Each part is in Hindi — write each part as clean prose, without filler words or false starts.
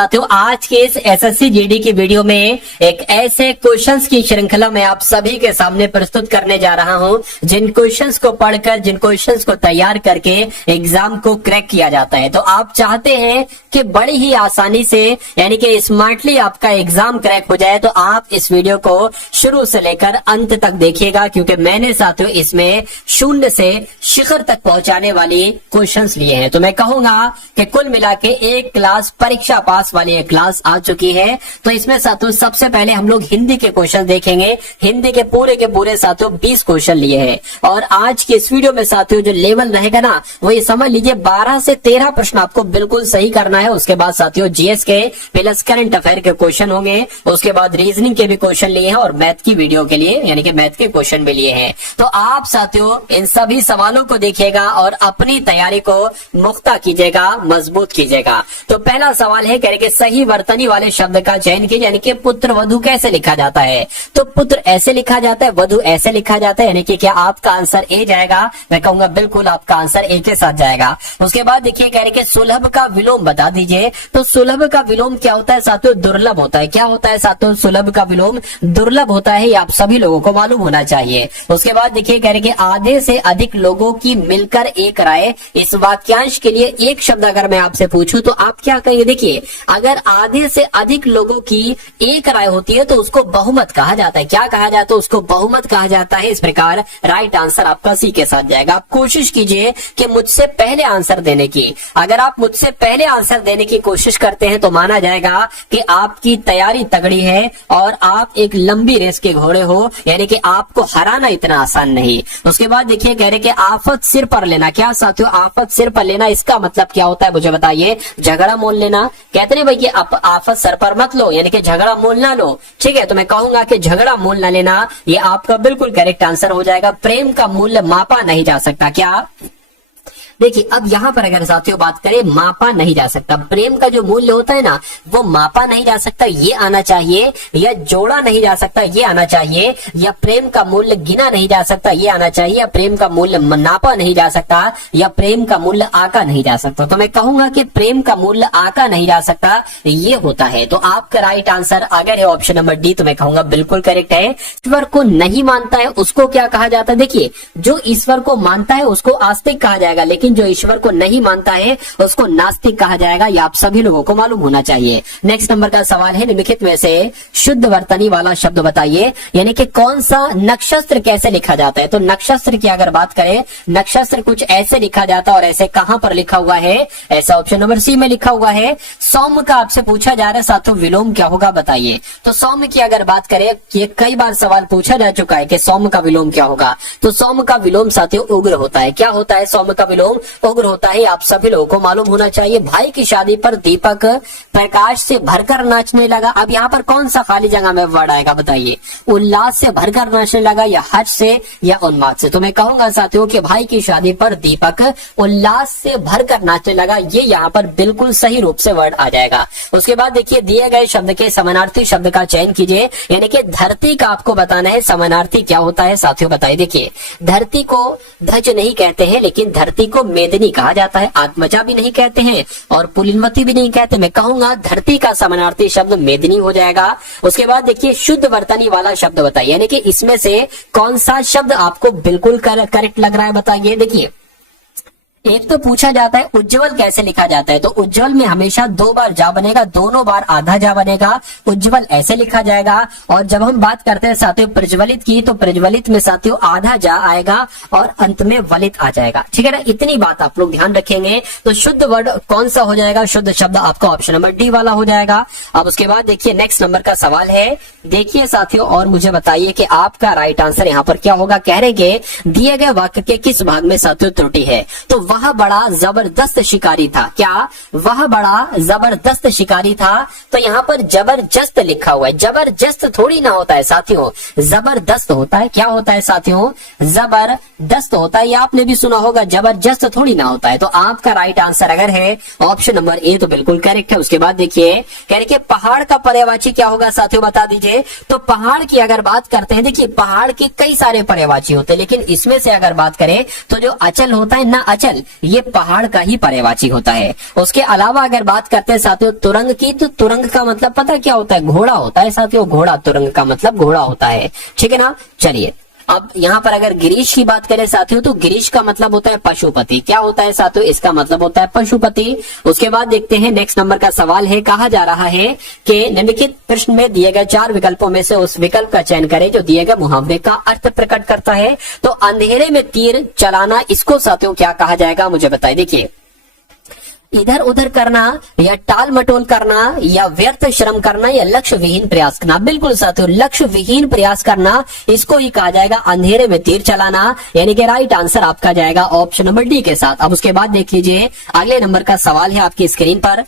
साथियों, आज के इस एसएससी जीडी की वीडियो में एक ऐसे क्वेश्चंस की श्रृंखला में आप सभी के सामने प्रस्तुत करने जा रहा हूं जिन क्वेश्चंस को पढ़कर, जिन क्वेश्चंस को तैयार करके एग्जाम को क्रैक किया जाता है। तो आप चाहते हैं कि बड़ी ही आसानी से यानी कि स्मार्टली आपका एग्जाम क्रैक हो जाए, तो आप इस वीडियो को शुरू से लेकर अंत तक देखिएगा, क्योंकि मैंने साथियों इसमें शून्य से शिखर तक पहुंचाने वाली क्वेश्चंस लिए हैं। तो मैं कहूंगा कि कुल मिला के एक क्लास परीक्षा पास वाली एक क्लास आ चुकी है। तो इसमें साथियों सबसे पहले हम लोग हिंदी के क्वेश्चन देखेंगे। हिंदी के पूरे साथियों 20 क्वेश्चन लिए हैं, और आज के इस वीडियो में साथियों जो लेवल रहेगा ना, वो ये समझ लीजिए 12 से 13 प्रश्न आपको बिल्कुल सही करना है। उसके बाद साथियों जीएस के प्लस करंट अफेयर के क्वेश्चन होंगे, उसके बाद रीजनिंग के भी क्वेश्चन लिए हैं, और मैथ की वीडियो के लिए यानी कि मैथ के क्वेश्चन भी लिए हैं। तो आप साथियों इन सभी सवालों को देखिएगा और अपनी तैयारी को मुख्ता कीजिएगा, मजबूत कीजिएगा। तो पहला सवाल है कह रहे कि सही वर्तनी वाले शब्द का चयन कीजिए, यानी कि पुत्र वधु कैसे लिखा जाता है। तो पुत्र ऐसे लिखा जाता है, वधु ऐसे लिखा जाता है, यानी कि क्या आपका आंसर ए जाएगा? मैं कहूंगा बिल्कुल आपका आंसर ए के साथ जाएगा। उसके बाद देखिए कह रहे कि सुलभ का विलोम बता दीजिए। तो सुलभ का विलोम क्या होता है साथियों? दुर्लभ होता है। क्या होता है साथियों? सुलभ का विलोम दुर्लभ होता है, ये आप सभी लोगों को मालूम होना चाहिए। उसके बाद देखिए कह रहे कि आधे से अधिक लोगों की मिलकर एक राय, इस वाक्यांश के लिए एक शब्द अगर मैं आपसे पूछूं तो आप क्या कहेंगे? देखिए अगर आधे से अधिक लोगों की एक राय होती है तो उसको बहुमत कहा जाता है। क्या कहा जाता है? उसको बहुमत कहा जाता है। इस प्रकार राइट आंसर आपका सी के साथ जाएगा। आप कोशिश कीजिए कि मुझसे पहले आंसर देने की। अगर आप मुझसे पहले आंसर देने की कोशिश करते हैं तो माना जाएगा कि आपकी तैयारी तगड़ी है और आप एक लंबी रेस के घोड़े हो, यानी कि आपको हराना इतना आसान नहीं। उसके बाद देखिए कह रहे कि आफत सिर पर लेना। क्या साथियों आफत सिर पर लेना, इसका मतलब क्या होता है मुझे बताइए? झगड़ा मोल लेना। कहते नहीं भाई कि आफत सर पर मत लो, यानी कि झगड़ा मोल ना लो। ठीक है, तो मैं कहूंगा कि झगड़ा मोल ना लेना, ये आपका बिल्कुल करेक्ट आंसर हो जाएगा। प्रेम का मूल्य मापा नहीं जा सकता। क्या? देखिए अब यहाँ पर अगर साथियों बात करें, मापा नहीं जा सकता। प्रेम का जो मूल्य होता है ना, वो मापा नहीं जा सकता, ये आना चाहिए, या जोड़ा नहीं जा सकता, ये आना चाहिए, या प्रेम का मूल्य गिना नहीं जा सकता, ये आना चाहिए, या प्रेम का मूल्य नापा नहीं जा सकता, या प्रेम का मूल्य आका नहीं जा सकता। तो मैं कहूंगा कि प्रेम का मूल्य आका नहीं जा सकता, ये होता है। तो आपका राइट आंसर अगर है ऑप्शन नंबर डी, तो मैं कहूंगा बिल्कुल करेक्ट है। ईश्वर को नहीं मानता है उसको क्या कहा जाता है? देखिए जो ईश्वर को मानता है उसको आस्तिक कहा जाएगा, लेकिन जो ईश्वर को नहीं मानता है उसको नास्तिक कहा जाएगा। ये आप सभी लोगों को मालूम होना चाहिए। नेक्स्ट नंबर का सवाल है निम्नलिखित में से शुद्ध वर्तनी वाला शब्द बताइए, यानी कि कौन सा नक्षत्र कैसे लिखा जाता है। तो नक्षत्र की अगर बात करें, नक्षत्र कुछ ऐसे लिखा जाता है, और ऐसे कहां पर लिखा हुआ है? ऐसा ऑप्शन नंबर सी में लिखा हुआ है। सौम्य का आपसे पूछा जा रहा है साथियों विलोम क्या होगा बताइए। तो सौम्य की अगर बात करें, ये कई बार सवाल पूछा जा चुका है कि सौम्य का विलोम क्या होगा। तो सौम्य का विलोम साथियों उग्र होता है। क्या होता है? सौम्य का विलोम उग्र होता है, आप सभी लोगों को मालूम होना चाहिए। भाई की शादी पर दीपक प्रकाश से भरकर नाचने लगा। अब यहाँ पर कौन सा खाली जगह में वर्ड आएगा बताइए? उल्लास से भरकर नाचने लगा, या हर्ष से, या उन्माद से। तो मैं कहूंगा साथियों कि भाई की शादी पर दीपक उल्लास से भरकर नाचने लगा, ये यहाँ पर बिल्कुल सही रूप से वर्ड आ जाएगा। उसके बाद देखिए दिए गए शब्द के समानार्थी शब्द का चयन कीजिए, यानी कि धरती का आपको बताना है समानार्थी क्या होता है साथियों बताइए। देखिए धरती को ध्वज नहीं कहते हैं, लेकिन धरती को मेदिनी कहा जाता है। आत्मजा भी नहीं कहते हैं और पुलिनवती भी नहीं कहते। मैं कहूंगा धरती का समानार्थी शब्द मेदिनी हो जाएगा। उसके बाद देखिए शुद्ध वर्तनी वाला शब्द बताइए, यानी कि इसमें से कौन सा शब्द आपको बिल्कुल करेक्ट लग रहा है बताइए। देखिए एक तो पूछा जाता है उज्जवल कैसे लिखा जाता है। तो उज्जवल में हमेशा 2 बार जा बनेगा, दोनों बार आधा जा बनेगा। उज्जवल ऐसे लिखा जाएगा। और जब हम बात करते हैं साथियों प्रज्वलित की, तो प्रज्वलित में साथियों आधा जा आएगा और अंत में वलित आ जाएगा। ठीक है ना, इतनी बात आप लोग ध्यान रखेंगे। तो शुद्ध वर्ड कौन सा हो जाएगा? शुद्ध शब्द आपका ऑप्शन नंबर डी वाला हो जाएगा। अब उसके बाद देखिए नेक्स्ट नंबर का सवाल है, देखिए साथियों और मुझे बताइए कि आपका राइट आंसर यहाँ पर क्या होगा। कह रहे कि दिए गए वाक्य के किस भाग में साथियों त्रुटि है। तो वह बड़ा जबरदस्त शिकारी था। क्या? वह बड़ा जबरदस्त शिकारी था। तो यहाँ पर जबरदस्त लिखा हुआ है, जबरदस्त थोड़ी ना होता है साथियों, जबरदस्त होता है। क्या होता है साथियों? जबरदस्त होता है। ये आपने भी सुना होगा, जबरदस्त थोड़ी ना होता है। तो आपका राइट आंसर अगर है ऑप्शन नंबर ए, तो बिल्कुल करेक्ट है। उसके बाद देखिए कह रहे कि पहाड़ का पर्यायवाची क्या होगा साथियों बता दीजिए। तो पहाड़ की अगर बात करते हैं, देखिए पहाड़ के कई सारे पर्यायवाची होते हैं, लेकिन इसमें से अगर बात करें तो जो अचल होता है ना, अचल हिल, ये पहाड़ का ही पर्यायवाची होता है। उसके अलावा अगर बात करते हैं साथियों तुरंग की, तो तुरंग का मतलब पता क्या होता है? घोड़ा होता है साथियों, घोड़ा, तुरंग का मतलब घोड़ा होता है, ठीक है ना। चलिए अब यहाँ पर अगर गिरीश की बात करें साथियों, तो गिरीश का मतलब होता है पशुपति। क्या होता है साथियों? इसका मतलब होता है पशुपति। उसके बाद देखते हैं नेक्स्ट नंबर का सवाल है, कहा जा रहा है कि निम्नलिखित प्रश्न में दिए गए 4 विकल्पों में से उस विकल्प का चयन करें जो दिए गए मुहावरे का अर्थ प्रकट करता है। तो अंधेरे में तीर चलाना, इसको साथियों क्या कहा जाएगा? मुझे बताइए। देखिए, इधर उधर करना या टाल मटोल करना या व्यर्थ श्रम करना या लक्ष्य विहीन प्रयास करना। बिल्कुल साथियों, लक्ष्य विहीन प्रयास करना, इसको ही कहा जाएगा अंधेरे में तीर चलाना, यानी कि राइट आंसर आपका जाएगा ऑप्शन नंबर डी के साथ। अब उसके बाद देख लीजिए अगले नंबर का सवाल है आपकी स्क्रीन पर।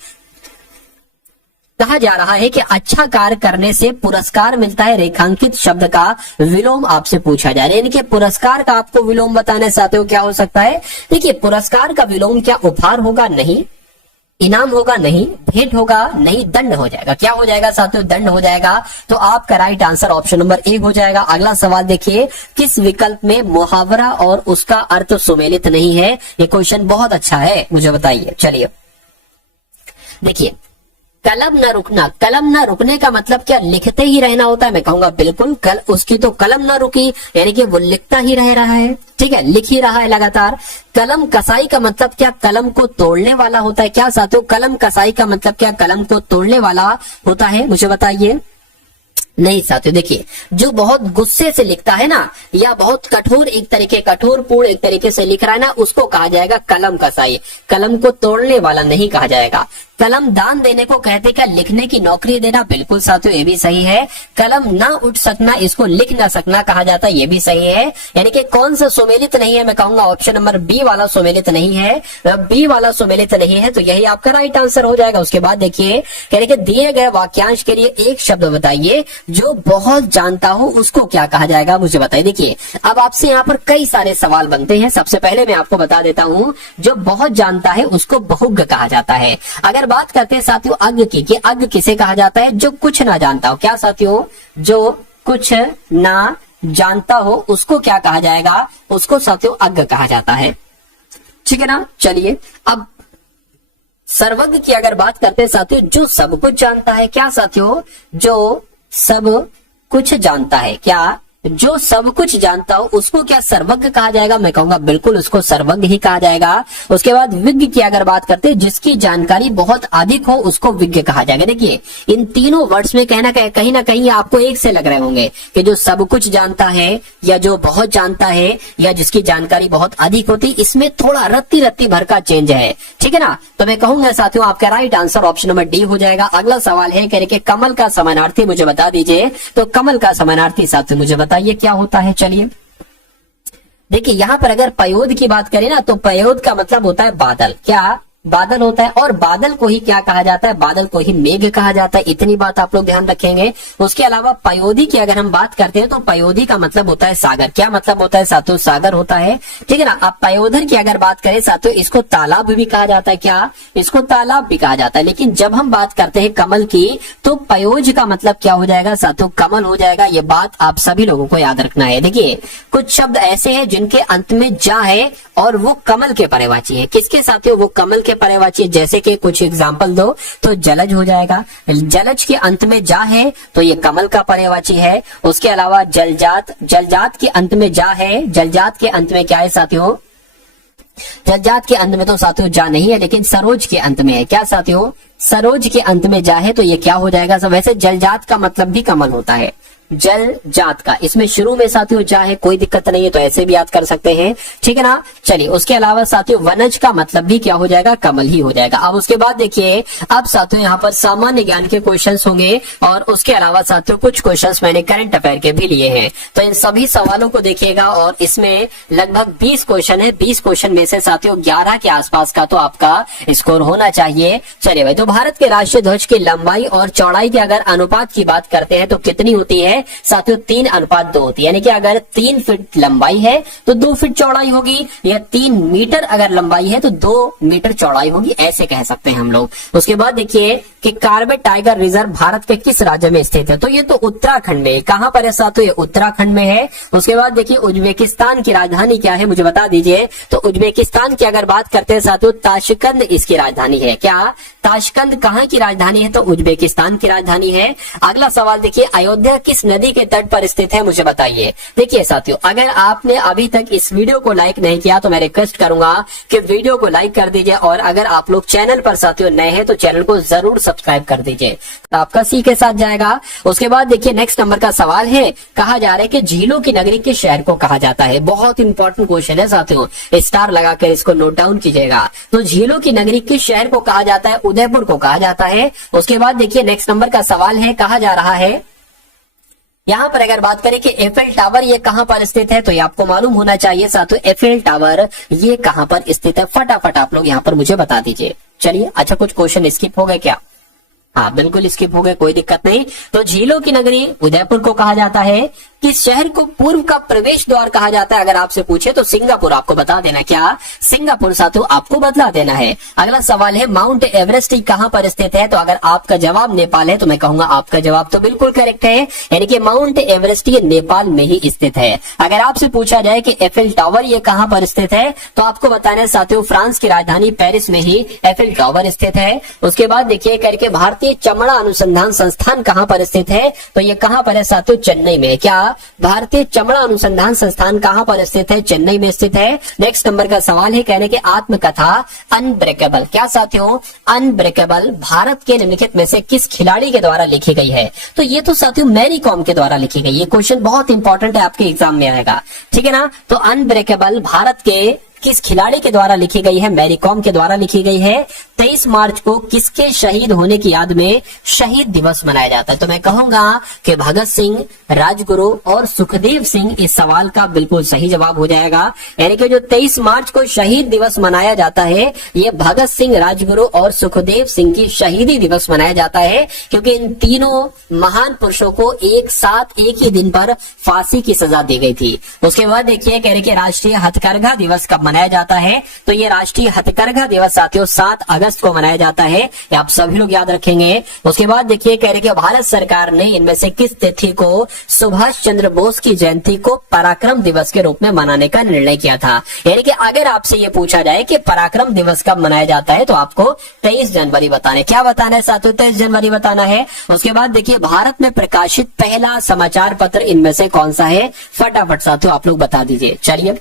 कहा जा रहा है कि अच्छा कार्य करने से पुरस्कार मिलता है, रेखांकित शब्द का विलोम आपसे पूछा जा रहा है। यानी कि पुरस्कार का आपको विलोम बताने साथियों क्या हो सकता है? देखिए, पुरस्कार का विलोम क्या उपहार होगा? नहीं। इनाम होगा? नहीं। भेंट होगा? नहीं। दंड हो जाएगा। क्या हो जाएगा साथियों? दंड हो जाएगा। तो आपका right answer option number A हो जाएगा। अगला सवाल देखिए, किस विकल्प में मुहावरा और उसका अर्थ सुमेलित नहीं है? ये क्वेश्चन बहुत अच्छा है, मुझे बताइए। चलिए देखिए, कलम न रुकना, कलम न रुकने का मतलब क्या? लिखते ही रहना होता है? मैं कहूंगा बिल्कुल, उसकी तो कलम न रुकी, यानी कि वो लिखता ही रह रहा है, ठीक है, लिख ही रहा है लगातार। कलम कसाई का मतलब क्या? कलम को तोड़ने वाला होता है। क्या साथियों, कलम कसाई का मतलब क्या? कलम को तोड़ने वाला होता है, मुझे बताइए। नहीं साथियों, देखिए, जो बहुत गुस्से से लिखता है ना, या बहुत कठोर कठोरपूर्ण एक तरीके से लिख रहा है ना, उसको कहा जाएगा कलम कसाई। कलम को तोड़ने वाला नहीं कहा जाएगा। कलम दान देने को कहते क्या? लिखने की नौकरी देना। बिल्कुल साथियों, ये भी सही है। कलम ना उठ सकना, इसको लिख ना सकना कहा जाता है, ये भी सही है। यानी कि कौन सा सुमेलित नहीं है? मैं कहूंगा ऑप्शन नंबर बी वाला सुमेलित नहीं है। बी वाला सुमेलित नहीं है, तो यही आपका राइट आंसर हो जाएगा। उसके बाद देखिए, कहने के दिए गए वाक्यांश के लिए एक शब्द बताइए जो बहुत जानता हो, उसको क्या कहा जाएगा? मुझे बताइए। देखिए, अब आपसे यहाँ पर कई सारे सवाल बनते हैं। सबसे पहले मैं आपको बता देता हूँ, जो बहुत जानता है उसको बहुज्ञ कहा जाता है। अगर बात करते हैं साथियों अज्ञ की, कि अज्ञ किसे कहा जाता है? जो कुछ ना जानता हो। क्या साथियों? जो कुछ ना जानता हो उसको क्या कहा जाएगा? उसको साथियों अज्ञ कहा जाता है, ठीक है ना। चलिए अब सर्वज्ञ की अगर बात करते हैं साथियों, जो सब कुछ जानता है। क्या साथियों? जो सब कुछ जानता है। क्या? जो सब कुछ जानता हो उसको क्या सर्वज्ञ कहा जाएगा? मैं कहूंगा बिल्कुल, उसको सर्वज्ञ ही कहा जाएगा। उसके बाद विज्ञ की अगर बात करते हैं, जिसकी जानकारी बहुत अधिक हो उसको विज्ञ कहा जाएगा। देखिए, इन तीनों वर्ड्स में कहीं ना कहीं आपको एक से लग रहे होंगे कि जो सब कुछ जानता है, या जो बहुत जानता है, या जिसकी जानकारी बहुत अधिक होती, इसमें थोड़ा रत्ती भर का चेंज है, ठीक है ना। तो मैं कहूंगा साथियों आपका right answer option number D हो जाएगा। अगला सवाल है, कह रहे कमल का समानार्थी मुझे बता दीजिए। तो कमल का समानार्थी साथियों मुझे बताइए क्या होता है? चलिए देखिए, यहां पर अगर पयोद की बात करें ना, तो पयोद का मतलब होता है बादल। क्या? बादल होता है। और बादल को ही क्या कहा जाता है? बादल को ही मेघ कहा जाता है। इतनी बात आप लोग ध्यान रखेंगे। उसके अलावा पयोधी की अगर हम बात करते हैं, तो पयोधी का मतलब होता है सागर। क्या मतलब होता है साथियों? सागर होता है, ठीक है ना। अब पयोधर की अगर बात करें साथियों, इसको तालाब भी कहा जाता है। क्या? इसको तालाब भी कहा जाता है। लेकिन जब हम बात करते हैं कमल की, तो पयोज का मतलब क्या हो जाएगा साथियों? कमल हो जाएगा। ये बात आप सभी लोगों को याद रखना है। देखिए, कुछ शब्द ऐसे हैं जिनके अंत में जा है और वो कमल के पर्यायवाची है। किसके साथियों? वो कमल के पर्यायवाची। जैसे कि कुछ एग्जांपल दो, तो जलज हो जाएगा। जलज के अंत में जा है तो ये कमल का पर्यायवाची है। उसके अलावा जलजात, जलजात के अंत में जा है। जलजात के अंत में क्या है साथियों? जलजात के अंत में तो साथियों जा नहीं है, लेकिन सरोज के अंत में है। क्या साथियों? सरोज के अंत में जा है, तो ये क्या हो जाएगा? वैसे जलजात का मतलब भी कमल होता है। जल जात का, इसमें शुरू में साथियों जा है, कोई दिक्कत नहीं है, तो ऐसे भी याद कर सकते हैं, ठीक है ना। चलिए, उसके अलावा साथियों वनज का मतलब भी क्या हो जाएगा? कमल ही हो जाएगा। अब उसके बाद देखिए, अब साथियों यहाँ पर सामान्य ज्ञान के क्वेश्चंस होंगे, और उसके अलावा साथियों कुछ क्वेश्चंस मैंने करंट अफेयर के भी लिए हैं। तो इन सभी सवालों को देखिएगा, और इसमें लगभग 20 क्वेश्चन है। 20 क्वेश्चन में से साथियों 11 के आसपास का तो आपका स्कोर होना चाहिए। चलिए भाई, तो भारत के राष्ट्रीय ध्वज की लंबाई और चौड़ाई के अगर अनुपात की बात करते हैं तो कितनी होती है? साथियों 3:2 होती है, यानी कि अगर 3 फीट लंबाई है तो 2 फीट चौड़ाई होगी, या 3 मीटर अगर लंबाई है तो 2 मीटर चौड़ाई होगी, ऐसे कह सकते हैं हम लोग। उसके बाद देखिए कि कॉर्बेट टाइगर रिजर्व भारत के किस राज्य में स्थित है, तो ये तो उत्तराखंड में। कहां पर है साथियों, ये उत्तराखंड में है। उसके बाद देखिए उज्बेकिस्तान की राजधानी क्या है, मुझे बता दीजिए। तो उज्बेकिस्तान की अगर बात करते हैं साथियों, ताशकंद इसकी राजधानी है। क्या ताशकंद कहां की राजधानी है, तो उज्बेकिस्तान की राजधानी है। अगला सवाल देखिए, अयोध्या किस नदी के तट पर स्थित है, मुझे बताइए। देखिए साथियों, अगर आपने अभी तक इस वीडियो को लाइक नहीं किया तो मैं रिक्वेस्ट करूंगा कि वीडियो को लाइक कर दीजिए, और अगर आप लोग चैनल पर साथियों नए हैं तो चैनल को जरूर सब्सक्राइब कर दीजिए, तो आपका सी के साथ जाएगा। उसके बाद देखिए नेक्स्ट नंबर का सवाल है, कहा जा रहा है कि झीलों की नगरी किस शहर को कहा जाता है। बहुत इंपॉर्टेंट क्वेश्चन है साथियों, स्टार लगाकर इसको नोट डाउन कीजिएगा। तो झीलों की नगरी किस शहर को कहा जाता है, उदयपुर को कहा जाता है। उसके बाद देखिए नेक्स्ट नंबर का सवाल है, कहा जा रहा है यहां पर अगर बात करें कि एफिल टावर ये कहां पर स्थित है, तो ये आपको मालूम होना चाहिए साथियों, एफिल टावर ये कहां पर स्थित है, फटाफट आप लोग यहां पर मुझे बता दीजिए। चलिए, अच्छा कुछ क्वेश्चन स्किप हो गए क्या? हाँ बिल्कुल स्किप हो गए, कोई दिक्कत नहीं। तो झीलों की नगरी उदयपुर को कहा जाता है। किस शहर को पूर्व का प्रवेश द्वार कहा जाता है, अगर आपसे पूछे तो सिंगापुर आपको बता देना। क्या सिंगापुर साथियों आपको बतला देना है। अगला सवाल है, माउंट एवरेस्ट कहां पर स्थित है, तो अगर आपका जवाब नेपाल है तो मैं कहूंगा आपका जवाब तो बिल्कुल करेक्ट है, यानी कि माउंट एवरेस्ट ये नेपाल में ही स्थित है। अगर आपसे पूछा जाए कि एफिल टावर ये कहां पर स्थित है, तो आपको बताना है साथियों फ्रांस की राजधानी पेरिस में ही एफिल टावर स्थित है। उसके बाद देखिए करके भारतीय चमड़ा अनुसंधान संस्थान कहां पर स्थित है, तो ये कहां पर है साथियों, चेन्नई में। क्या भारतीय चमड़ा अनुसंधान संस्थान कहां पर स्थित है, चेन्नई में स्थित है। नेक्स्ट नंबर का सवाल है, कहने के आत्मकथा अनब्रेकेबल, क्या साथियों अनब्रेकेबल भारत के निम्नलिखित में से किस खिलाड़ी के द्वारा लिखी गई है, तो ये तो साथियों मैरी कॉम के द्वारा लिखी गई। ये क्वेश्चन बहुत इंपॉर्टेंट है, आपके एग्जाम में आएगा, ठीक है ना। तो अनब्रेकेबल भारत के किस खिलाड़ी के द्वारा लिखी गई है, मैरी कॉम के द्वारा लिखी गई है। 23 मार्च को किसके शहीद होने की याद में शहीद दिवस मनाया जाता है, तो मैं कहूंगा कि भगत सिंह, राजगुरु और सुखदेव सिंह इस सवाल का बिल्कुल सही जवाब हो जाएगा। यानी कि जो 23 मार्च को शहीद दिवस मनाया जाता है, ये भगत सिंह, राजगुरु और सुखदेव सिंह की शहीदी दिवस मनाया जाता है, क्योंकि इन तीनों महान पुरुषों को एक साथ एक ही दिन पर फांसी की सजा दी गई थी। उसके बाद देखिए कह रहे कि राष्ट्रीय हथकरघा दिवस कब मनाया जाता है, तो ये राष्ट्रीय हथकरघा दिवस साथियों 7 अगस्त को मनाया जाता है, ये आप सभी लोग याद रखेंगे। उसके बाद देखिए कह रहे कि भारत सरकार ने इनमें से किस तिथि को सुभाष चंद्र बोस की जयंती को पराक्रम दिवस के रूप में मनाने का निर्णय किया था। यानी कि अगर आपसे ये पूछा जाए कि पराक्रम दिवस कब मनाया जाता है, तो आपको 23 जनवरी बताना है। क्या बताना है साथियों, 23 जनवरी बताना है। उसके बाद देखिए भारत में प्रकाशित पहला समाचार पत्र इनमें से कौन सा है, फटाफट साथियों आप लोग बता दीजिए। चलिए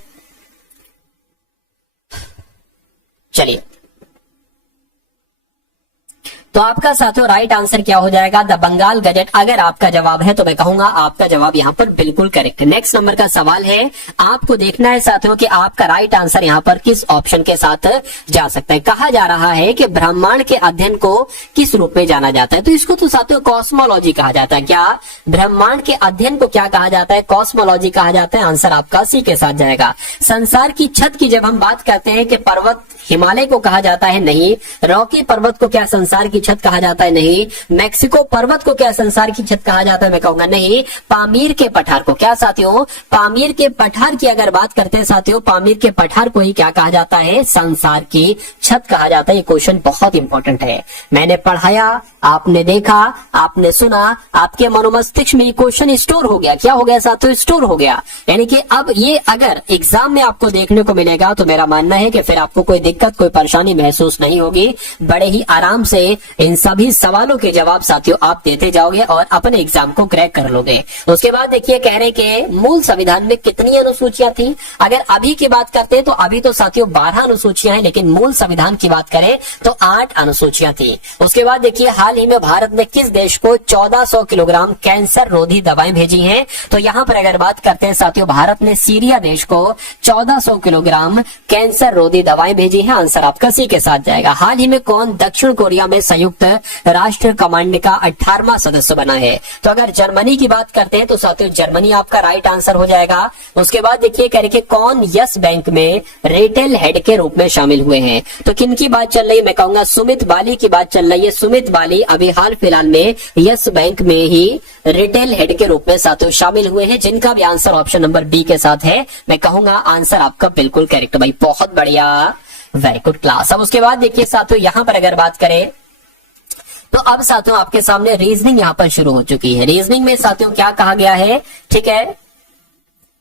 तो आपका साथियों राइट आंसर क्या हो जाएगा, द बंगाल गजट। अगर आपका जवाब है तो मैं कहूंगा आपका जवाब यहाँ पर बिल्कुल करेक्ट। नेक्स्ट नंबर का सवाल है, आपको देखना है साथियों कि आपका राइट आंसर यहाँ पर किस ऑप्शन के साथ जा सकता है। कहा जा रहा है कि ब्रह्मांड के अध्ययन को किस रूप में जाना जाता है, तो इसको तो साथियों कॉस्मोलॉजी कहा जाता है। क्या ब्रह्मांड के अध्ययन को क्या कहा जाता है, कॉस्मोलॉजी कहा जाता है। आंसर आपका सी के साथ जाएगा। संसार की छत की जब हम बात करते हैं कि पर्वत हिमालय को कहा जाता है, नहीं। रॉकी पर्वत को क्या संसार की छत कहा जाता है, नहीं। मैक्सिको पर्वत को क्या संसार की छत कहा जाता है, मैं कहूंगा नहीं। पामीर के पठार को, क्या साथियों पामीर के पठार की अगर बात करते हैं साथियों, पामीर के पठार को ही क्या कहा जाता है, संसार की छत कहा जाता है। ये क्वेश्चन बहुत इंपॉर्टेंट है, मैंने पढ़ाया, आपने देखा, आपने सुना, आपके मनोमस्तिष्क में ये क्वेश्चन स्टोर हो गया। क्या हो गया साथियों, स्टोर हो गया। यानी कि अब ये अगर एग्जाम में आपको देखने को मिलेगा तो मेरा मानना है कि फिर आपको कोई दिक्कत, कोई परेशानी महसूस नहीं होगी। बड़े ही आराम से इन सभी सवालों के जवाब साथियों आप देते जाओगे और अपने एग्जाम को क्रैक कर लोगे। उसके बाद देखिए कह रहे कि मूल संविधान में कितनी अनुसूचियां थी। अगर अभी की बात करते हैं तो अभी तो साथियों 12 अनुसूचियां हैं, लेकिन मूल संविधान की बात करें तो 8 अनुसूचियां थी। उसके बाद देखिए हाल ही में भारत ने किस देश को 1400 किलोग्राम कैंसर रोधी दवाएं भेजी हैं, तो यहाँ पर अगर बात करते हैं साथियों भारत ने सीरिया देश को 1400 किलोग्राम कैंसर रोधी दवाएं भेजी हैं। आंसर आपका सी के साथ जाएगा। हाल ही में कौन दक्षिण कोरिया में संयुक्त राष्ट्र कमांड का 18वां सदस्य बना है, तो अगर जर्मनी की बात करते हैं तो साथियों जर्मनी आपका राइट आंसर हो जाएगा। उसके बाद देखिए करके कौन यस बैंक में रिटेल हेड के रूप में शामिल हुए हैं, तो किन की बात चल रही है, मैं कहूंगा सुमित बाली की बात चल रही है। सुमित बाली ही अभी हाल फिलहाल में यस बैंक में ही रिटेल हेड के रूप में साथियों शामिल हुए हैं, जिनका भी आंसर ऑप्शन नंबर बी के साथ है। मैं कहूंगा आंसर आपका बिल्कुल करेक्ट भाई, बहुत बढ़िया, वेरी गुड क्लास। अब उसके बाद देखिए साथियों यहां पर अगर बात करें तो अब साथियों आपके सामने रीजनिंग यहां पर शुरू हो चुकी है। रीजनिंग में साथियों क्या कहा गया है, ठीक है,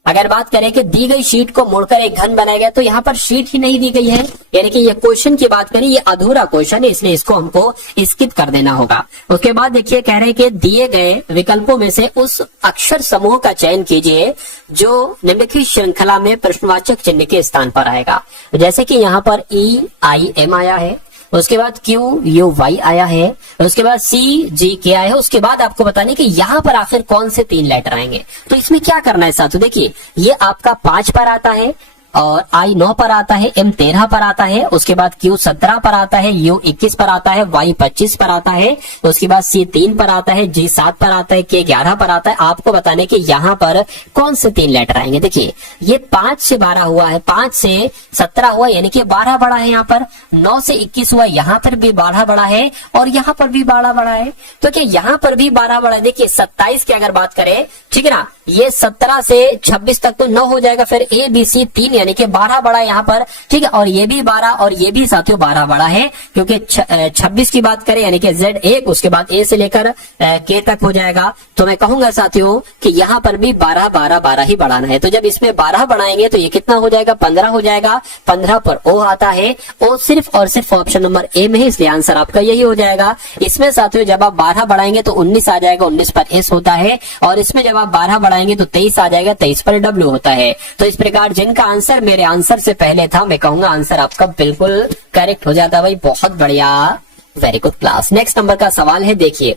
अगर बात करें कि दी गई शीट को मोड़कर एक घन बनाया गया, तो यहाँ पर शीट ही नहीं दी गई है, यानी कि ये क्वेश्चन की बात करें ये अधूरा क्वेश्चन है, इसलिए इसको हमको स्किप कर देना होगा। उसके बाद देखिए कह रहे हैं कि दिए गए विकल्पों में से उस अक्षर समूह का चयन कीजिए जो निम्नलिखित श्रृंखला में प्रश्नवाचक चिन्ह के स्थान पर आएगा। जैसे कि यहाँ पर EIM आया है, उसके बाद QUY आया है, उसके बाद CGK आया है, उसके बाद आपको बताने कि यहाँ पर आखिर कौन से 3 लेटर आएंगे। तो इसमें क्या करना है साथियों, देखिए ये आपका 5 पर आता है और I 9 पर आता है, M 13 पर आता है, उसके बाद Q 17 पर आता है, U 21 पर आता है, Y 25 पर आता है, उसके बाद C 3 पर आता है, G 7 पर आता है, K 11 पर आता है। आपको बताने कि यहाँ पर कौन से 3 लेटर आएंगे। देखिए ये 5 से 12 हुआ है, 5 से 17 हुआ, यानी कि 12 बड़ा है यहाँ पर, 9 से 21 हुआ, यहाँ पर भी 12 बड़ा है और यहाँ पर भी 12 बड़ा है। तो क्या यहाँ पर भी 12 बड़ा है। देखिए 27 की अगर बात करें, ठीक है ना, ये 17 से 26 तक तो 9 हो जाएगा, फिर ABC 3 यानी कि 12 बड़ा है यहाँ पर, ठीक है, और ये भी 12 और ये भी साथियों 12 बड़ा है, क्योंकि 26 की बात करें यानी कि Z1, उसके बाद A से लेकर K तक हो जाएगा। तो मैं कहूंगा साथियों कि यहाँ पर भी 12 12 12 ही बढ़ाना है। तो जब इसमें 12 बढ़ाएंगे तो ये कितना हो जाएगा, 15 हो जाएगा। 15 पर O आता है, O सिर्फ और सिर्फ ऑप्शन नंबर ए में है, इसलिए आंसर आपका यही हो जाएगा। इसमें साथियों जब आप 12 बढ़ाएंगे तो 19 आ जाएगा, 19 पर S होता है, और इसमें जब आप 12 बढ़ाएंगे तो 23 आ जाएगा, 23 पर W होता है। तो इस प्रकार जिनका आंसर मेरे आंसर से पहले था, मैं कहूंगा आंसर आपका बिल्कुल करेक्ट हो जाता है भाई, बहुत बढ़िया, very good class. Next number का सवाल है, देखिए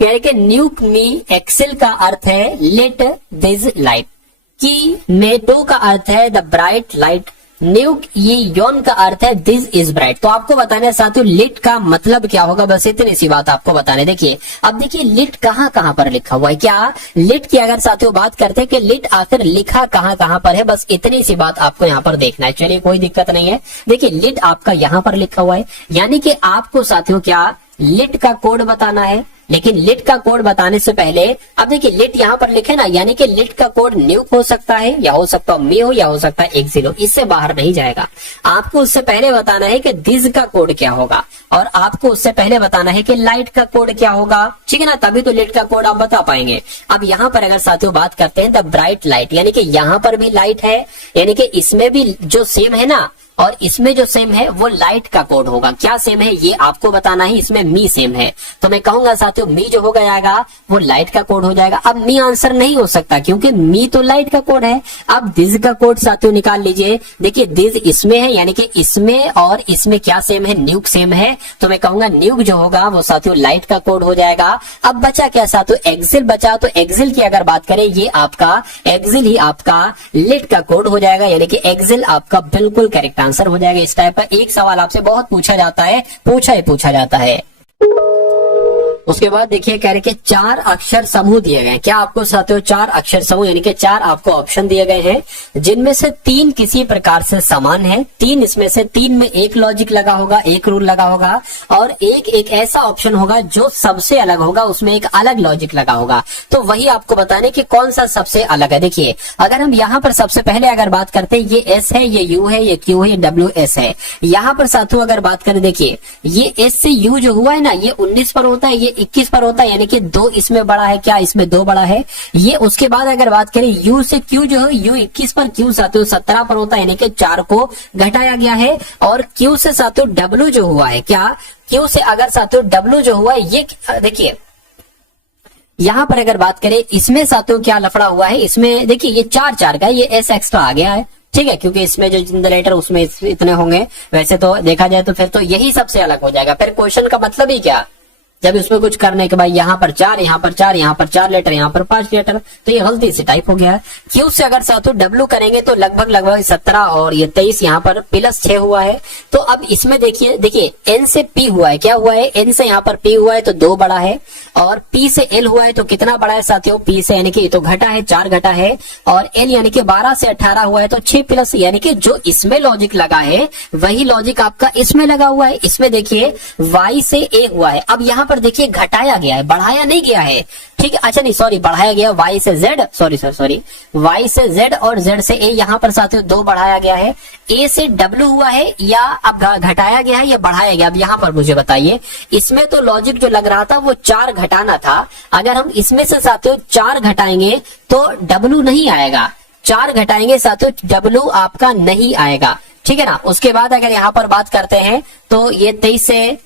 यानी कि न्यूक मी एक्सेल का अर्थ है लेट दिस लाइट, की मेटो का अर्थ है द ब्राइट लाइट, न्यूक ये योन का अर्थ है दिस इज ब्राइट। तो आपको बताना है साथियों लिट का मतलब क्या होगा, बस इतनी सी बात आपको बताने। देखिए अब देखिए लिट कहाँ कहाँ पर लिखा हुआ है, क्या लिट की अगर साथियों बात करते हैं कि लिट आखिर लिखा कहाँ कहाँ पर है, बस इतनी सी बात आपको यहाँ पर देखना है। चलिए कोई दिक्कत नहीं है, देखिए लिट आपका यहाँ पर लिखा हुआ है, यानी कि आपको साथियों क्या लिट का कोड बताना है। लेकिन लिट का कोड बताने से पहले अब देखिए लिट यहाँ पर लिखे ना, यानी कि लिट का कोड न्यूक हो सकता है, या हो सकता है मी हो, या हो सकता है एक्सिल, इससे बाहर नहीं जाएगा। आपको उससे पहले बताना है कि दिस का कोड क्या होगा, और आपको उससे पहले बताना है कि लाइट का कोड क्या होगा, ठीक है ना, तभी तो लिट का कोड आप बता पाएंगे। अब यहाँ पर अगर साथियों बात करते हैं द ब्राइट लाइट, यानी कि यहाँ पर भी लाइट है, यानी कि इसमें भी जो सेम है ना और इसमें जो सेम है वो लाइट का कोड होगा। क्या सेम है ये आपको बताना है, इसमें मी सेम है, तो मैं कहूंगा साथियों मी जो हो जाएगा वो लाइट का कोड हो जाएगा। अब मी आंसर नहीं हो सकता क्योंकि मी तो लाइट का कोड है। अब दिस का कोड साथियों निकाल लीजिए, देखिए दिस इसमें है, यानी कि इसमें और इसमें क्या सेम है, न्यूक सेम है, तो मैं कहूंगा न्यूक जो होगा वो साथियों लाइट का कोड हो जाएगा। अब बचा क्या साथियों, एक्सिल बचा, तो एक्सिल की अगर बात करें ये आपका एक्सिल ही आपका लिट का कोड हो जाएगा, यानी कि एक्सिल आपका बिल्कुल करेक्ट आंसर हो जाएगा। इस टाइप का एक सवाल आपसे बहुत पूछा जाता है, पूछा जाता है। उसके बाद देखिए कह रहे कि 4 अक्षर समूह दिए गए। क्या आपको साथियों 4 अक्षर समूह यानी कि 4 आपको ऑप्शन दिए गए हैं, जिनमें से 3 किसी प्रकार से समान है। 3 इसमें से 3 में एक लॉजिक लगा होगा, एक रूल लगा होगा, और एक ऐसा ऑप्शन होगा जो सबसे अलग होगा, उसमें एक अलग लॉजिक लगा होगा। तो वही आपको बताने कि कौन सा सबसे अलग है। देखिए अगर हम यहाँ पर सबसे पहले अगर बात करते हैं, ये एस है, ये यू है, ये क्यू है, ये WS है। यहाँ पर साथियों अगर बात करें, देखिए ये एस से यू जो हुआ है ना, ये 19 पर होता है, ये 21 पर होता है, यानी कि 2 इसमें बड़ा है, क्या इसमें 2 बड़ा है ये। उसके बाद अगर बात करें यू से क्यू जो है, यू 21 पर, क्यू साथियों 17 पर होता है, यानी कि 4 को घटाया गया है। और क्यू से साथियों डब्ल्यू जो हुआ है, क्या क्यू से अगर साथियों डब्ल्यू जो हुआ है, ये देखिए यहां पर अगर बात करें इसमें साथियों क्या लफड़ा हुआ है, इसमें देखिए ये 4 का ये एस एक्स्ट्रा आ गया है, ठीक है, क्योंकि इसमें जो जनरेटर उसमें इतने होंगे। वैसे तो देखा जाए तो फिर तो यही सबसे अलग हो जाएगा। फिर क्वेश्चन का मतलब ही क्या, जब इसमें कुछ करने के बाद यहाँ पर 4, यहाँ पर 4, यहाँ पर 4 लेटर, यहाँ पर 5 लेटर, तो ये गलती से टाइप हो गया है। क्यू से अगर साथियों डब्ल्यू करेंगे तो लगभग 17 और ये 23 यहाँ पर +6 हुआ है। तो अब इसमें देखिए एन से पी हुआ है, क्या हुआ है, एन से यहाँ पर पी हुआ है तो 2 बड़ा है, और पी से एल हुआ है तो कितना बड़ा है साथियों, पी से यानी कि तो घटा है, 4 घटा है, और एल यानी कि 12 से 18 हुआ है तो 6 प्लस, यानी कि जो इसमें लॉजिक लगा है वही लॉजिक आपका इसमें लगा हुआ है। इसमें देखिए y से a हुआ है, अब यहाँ पर देखिए घटाया गया है, बढ़ाया नहीं गया है, ठीक है, अच्छा नहीं सॉरी बढ़ाया गया, y से z, सॉरी y से z और z से a, यहाँ पर साथियों 2 बढ़ाया गया है, a से w हुआ है या अब घटाया गया है या बढ़ाया गया, अब यहाँ पर मुझे बताइए। इसमें तो लॉजिक जो लग रहा था वो 4 घटाना था, अगर हम इसमें से साथियों 4 घटाएंगे तो w नहीं आएगा, 4 घटाएंगे साथियों w आपका नहीं आएगा, ठीक है ना। उसके बाद अगर यहाँ पर बात करते हैं तो ये 23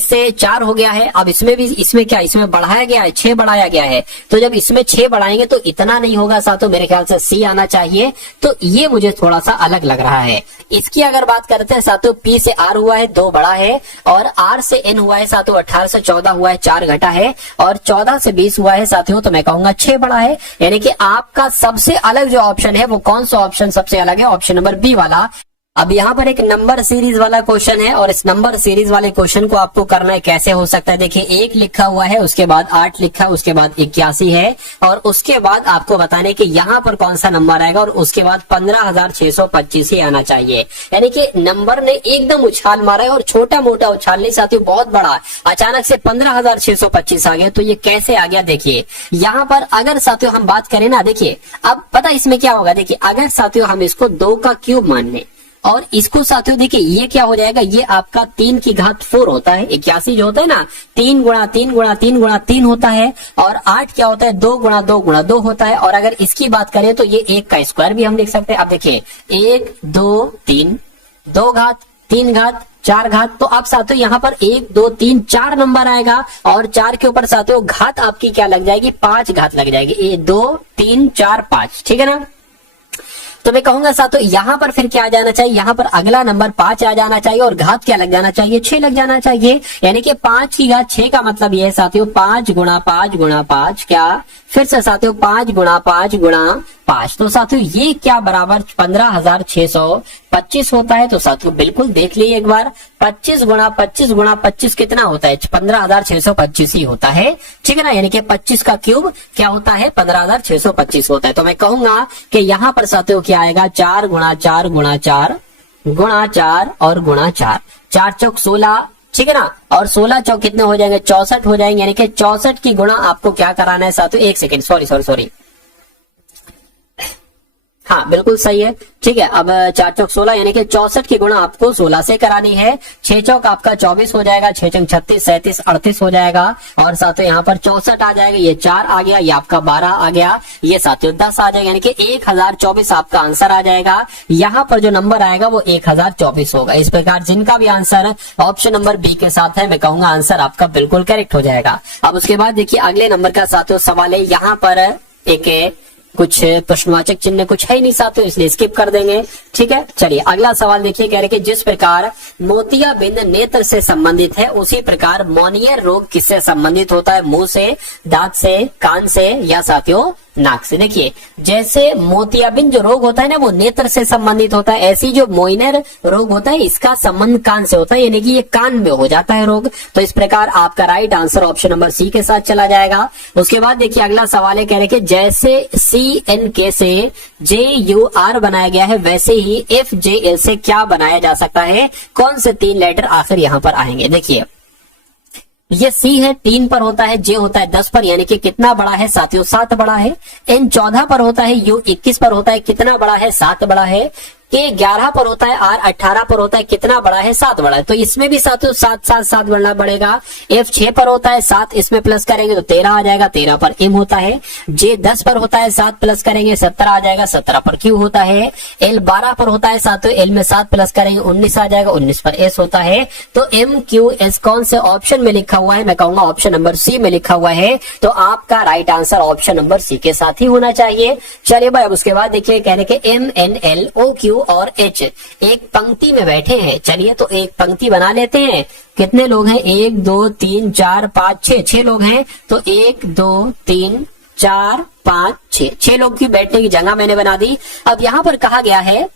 से 4 हो गया है। अब इसमें क्या, इसमें बढ़ाया गया है, 6 बढ़ाया गया है, तो जब इसमें 6 बढ़ाएंगे तो इतना नहीं होगा साथियों, मेरे ख्याल से C आना चाहिए, तो ये मुझे थोड़ा सा अलग लग रहा है। इसकी अगर बात करते हैं साथियों, P से R हुआ है 2 बड़ा है, और R से N हुआ है साथियों 18 से 14 हुआ है 4 घटा है, और 14 से 20 हुआ है साथियों, तो मैं कहूंगा 6 बड़ा है। यानी कि आपका सबसे अलग जो ऑप्शन है वो कौन सा ऑप्शन सबसे अलग है, ऑप्शन नंबर बी वाला। अब यहाँ पर एक नंबर सीरीज वाला क्वेश्चन है, और इस नंबर सीरीज वाले क्वेश्चन को आपको करना है, कैसे हो सकता है, देखिए 1 लिखा हुआ है, उसके बाद 8 लिखा है, उसके बाद 81 है, और उसके बाद आपको बताने कि यहाँ पर कौन सा नंबर आएगा, और उसके बाद 15,625 ही आना चाहिए। यानी कि नंबर ने एकदम उछाल मारा है, और छोटा मोटा उछाल नहीं साथियों, बहुत बड़ा, अचानक से 15,625 आ गया। तो ये कैसे आ गया, देखिए यहाँ पर अगर साथियों हम बात करें ना, देखिए अब पता इसमें क्या होगा, देखिए अगर साथियों हम इसको 2 का क्यूब मान लें, और इसको साथियों देखिए ये क्या हो जाएगा, ये आपका 3 की घात 4 होता है, 81 जो होता है ना, 3 गुणा 3 गुणा 3 गुणा 3 होता है, और 8 क्या होता है, 2 गुणा 2 गुणा 2 होता है। और अगर इसकी बात करें तो ये 1 का स्क्वायर भी हम लिख सकते हैं। अब देखिए 1 2 3, 2 घात 3 घात 4 घात, तो आप साथियों यहाँ पर 1 2 3 4 नंबर आएगा, और 4 के ऊपर साथियों घात आपकी क्या लग जाएगी, 5 घात लग जाएगी, 1 2 3 4 5, ठीक है ना। तो मैं कहूंगा साथियों यहाँ पर फिर क्या आ जाना चाहिए, यहाँ पर अगला नंबर 5 आ जाना चाहिए, और घात क्या लग जाना चाहिए, 6 लग जाना चाहिए। यानी कि 5 की घात 6 का मतलब ये है साथियों 5 गुणा 5 गुणा 5, क्या फिर से साथियों 5 गुणा 5 गुणा 5, तो साथियों ये क्या बराबर 15,625 होता है। तो साथियों बिल्कुल देख लीजिए एक बार, 25 गुणा 25 गुणा 25 कितना होता है, 15,625 ही होता है, ठीक है ना। यानी कि 25 का क्यूब क्या होता है, 15,625 होता है। तो मैं कहूंगा कि यहाँ पर साथियों क्या आएगा, 4 गुणा 4 गुणा 4 गुणा 4 और गुणा 4, 4 चौक 16, ठीक है ना, और 16 चौक कितने हो जाएंगे, 64 हो जाएंगे। यानी कि 64 की गुणा आपको क्या कराना है साथियों, 1 सेकेंड, सॉरी, हाँ बिल्कुल सही है, ठीक है। अब 4 चौक 16 यानी कि 64 की गुणा आपको 16 से करानी है। 6 चौक आपका 24 हो जाएगा, 6 चौक 36 37 38 हो जाएगा, और साथियों यहाँ पर 64 आ जाएगा, ये 4 आ गया, ये आपका 12 आ गया, ये साथियों 10 आ जाएगा, यानी कि 1024 आपका आंसर आ जाएगा। यहाँ पर जो नंबर आएगा वो 1024 होगा। इस प्रकार जिनका भी आंसर ऑप्शन नंबर बी के साथ है, मैं कहूंगा आंसर आपका बिल्कुल करेक्ट हो जाएगा। अब उसके बाद देखिए अगले नंबर का साथियों सवाल है, यहाँ पर एक कुछ प्रश्नवाचक चिन्ह कुछ है ही नहीं साथियों, इसलिए स्किप कर देंगे, ठीक है। चलिए अगला सवाल देखिए, कह रहे कि जिस प्रकार मोतियाबिंद नेत्र से संबंधित है, उसी प्रकार मोनियर रोग किससे संबंधित होता है, मुंह से, दांत से, कान से, या साथियों नाक से। देखिए जैसे मोतियाबिंद जो रोग होता है ना वो नेत्र से संबंधित होता है, ऐसी जो मोइनर रोग होता है इसका संबंध कान से होता है, यानी कि ये कान में हो जाता है रोग। तो इस प्रकार आपका right answer option number C के साथ चला जाएगा। उसके बाद देखिए अगला सवाल है, कह रहे कि जैसे CNK से JUR बनाया गया है, वैसे ही FJL से क्या बनाया जा सकता है, कौन से 3 लेटर आखिर यहाँ पर आएंगे। देखिए ये C है 3 पर होता है, J होता है 10 पर, यानी कि कितना बड़ा है साथियों, 7 बड़ा है। N 14 पर होता है, U 21 पर होता है, कितना बड़ा है, 7 बड़ा है। K 11 पर होता है, R 18 पर होता है, कितना बड़ा है, 7 बड़ा है। तो इसमें भी साथियों 7 बढ़ना पड़ेगा। F 6 पर होता है, 7 इसमें प्लस करेंगे तो 13 आ जाएगा, 13 पर M होता है। J 10 पर होता है, 7 प्लस करेंगे 17 आ जाएगा, 17 पर Q होता है। L 12 पर होता है साथियों, L में 7 प्लस करेंगे 19 आ जाएगा, 19 पर S होता है। तो MQS कौन से ऑप्शन में लिखा हुआ है, मैं कहूंगा ऑप्शन नंबर C में लिखा हुआ है। तो आपका right answer option number C के साथ ही होना चाहिए। चलिए भाई अब उसके बाद देखिए कह रहे कि MNLOQ और एच एक पंक्ति में बैठे हैं। चलिए तो एक पंक्ति बना लेते हैं। कितने लोग हैं? 1 2 3 4 5 6, 6 लोग हैं। तो 1 2 3 4 5 6, 6 लोग की बैठने की जगह मैंने बना दी। अब यहाँ पर कहा गया है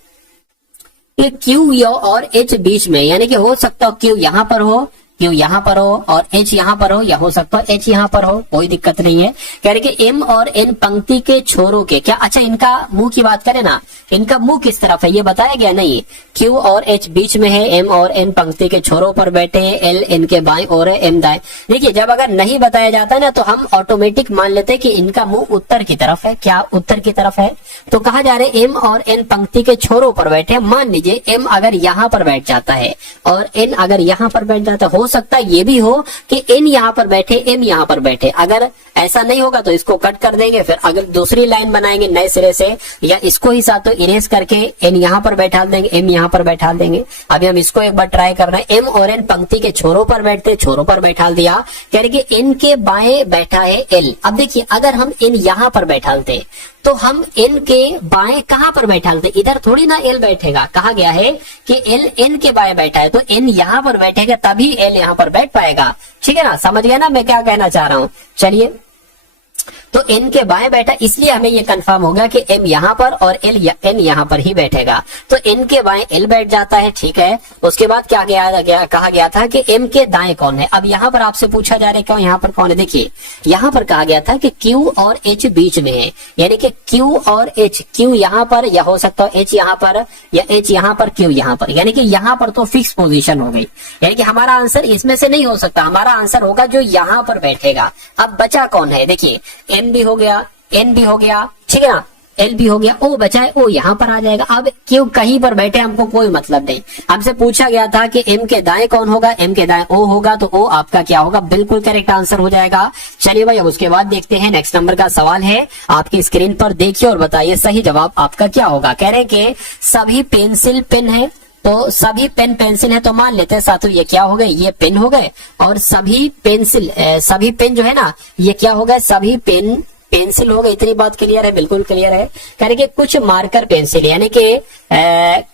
कि क्यू और एच बीच में, यानी कि हो सकता हो क्यू यहाँ पर हो, क्यू यहाँ पर हो और एच यहाँ पर हो, या हो सकता है एच यहाँ पर हो, कोई दिक्कत नहीं है। कह रहे कि एम और एन पंक्ति के छोरों के क्या, अच्छा इनका मुंह की बात करें ना, इनका मुंह किस तरफ है ये बताया गया नहीं। क्यू और एच बीच में है, एम और एन पंक्ति के छोरों पर बैठे हैं, एल एन के बाएं और है, एम दाएं। देखिए जब अगर नहीं बताया जाता है ना तो हम ऑटोमेटिक मान लेते हैं कि इनका मुंह उत्तर की तरफ है। क्या उत्तर की तरफ है? तो कहा जा रहा है एम और एन पंक्ति के छोरों पर बैठे हैं। मान लीजिए एम अगर यहाँ पर बैठ जाता है और एन अगर यहाँ पर बैठ जाता है, हो सकता है ये भी हो कि एन यहाँ पर बैठे, एम यहाँ पर बैठे। अगर ऐसा नहीं होगा तो इसको कट कर देंगे, फिर अगर दूसरी लाइन बनाएंगे नए सिरे से, या इसको ही साथ तो इरेज करके एन यहाँ पर बैठा देंगे, एम यहाँ पर बैठा देंगे। अभी हम इसको एक बार ट्राई कर रहे हैं। एम और एन पंक्ति के छोरों पर बैठते, छोरों पर बैठा दिया। कह रहे कि एन के बाएं बैठा है एल। अब देखिए अगर हम एन यहाँ पर बैठाते तो हम एन के बाएं कहां पर बैठाते? इधर थोड़ी ना एल बैठेगा। कहा गया है कि एल एन के बाएं बैठा है तो एन यहाँ पर बैठेगा तभी एल यहाँ पर बैठ पाएगा। ठीक है ना, समझ गया ना मैं क्या कहना चाह रहा हूं। चलिए तो एन के बाएं बैठा, इसलिए हमें ये कंफर्म होगा कि एम यहाँ पर और एन यहाँ पर ही बैठेगा। तो एन के बाएं एल बैठ जाता है, ठीक है। उसके बाद क्या कहा गया था कि एम के दाएं कौन है। अब यहाँ पर आपसे पूछा जा रहा है क्यों यहाँ पर कौन है? देखिए यहाँ पर कहा गया था कि क्यू और एच बीच में है, यानी कि क्यू और एच, क्यू यहाँ पर या हो सकता है एच यहाँ पर, या एच यहाँ पर क्यू यहाँ पर, यानी कि यहाँ पर तो फिक्स पोजीशन हो गई। यानी कि हमारा आंसर इसमें से नहीं हो सकता, हमारा आंसर होगा जो यहाँ पर बैठेगा। अब बचा कौन है? देखिए एम भी हो गया, एन भी हो गया, ठीक है ना, एल भी हो गया, ओ बचा है, ओ यहाँ पर आ जाएगा। अब क्यों कहीं पर बैठे हमको कोई मतलब नहीं। हमसे पूछा गया था कि एम के दाएं कौन होगा, एम के दाएं ओ होगा, तो ओ आपका क्या होगा? बिल्कुल करेक्ट आंसर हो जाएगा। चलिए भाई अब उसके बाद देखते हैं नेक्स्ट नंबर का सवाल है, आपकी स्क्रीन पर देखिए और बताइए सही जवाब आपका क्या होगा। कह रहे कि सभी पेंसिल पेन है, तो सभी पेन पेंसिल है तो मान लेते हैं साथियों ये क्या हो गए? ये पेन हो गए। और सभी पेंसिल सभी पेन जो है ना ये क्या हो गए? सभी पेन पेंसिल हो गए। इतनी बात क्लियर है? बिल्कुल क्लियर है। कह रहे कि कुछ मार्कर पेंसिल, यानी कि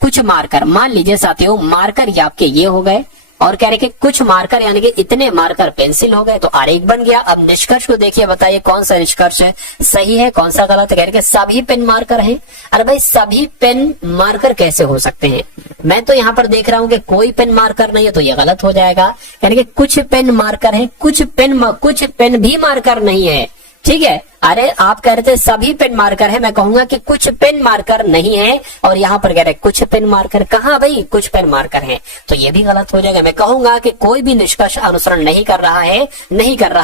कुछ मार्कर, मान लीजिए साथियों मार्कर ये आपके ये हो गए, और कह रहे कि कुछ मार्कर यानी कि इतने मार्कर पेंसिल हो गए, तो आरेख बन गया। अब निष्कर्ष को देखिए, बताइए कौन सा निष्कर्ष है सही है, कौन सा गलत है। कह रहे कि सभी पेन मार्कर हैं। अरे भाई सभी पेन मार्कर कैसे हो सकते हैं? मैं तो यहाँ पर देख रहा हूँ कि कोई पेन मार्कर नहीं है, तो ये गलत हो जाएगा। यानी कि कुछ पेन मार्कर है, कुछ पेन भी मार्कर नहीं है, ठीक है। अरे आप कह रहे थे सभी पेन मार्कर है, मैं कहूंगा कि कुछ पेन मार्कर नहीं है, और यहाँ पर कह रहे कुछ पेन मार्कर, कहाँ भाई कुछ पेन मार्कर है, तो ये भी गलत हो जाएगा। मैं कहूंगा कि कोई भी निष्कर्ष अनुसरण नहीं कर रहा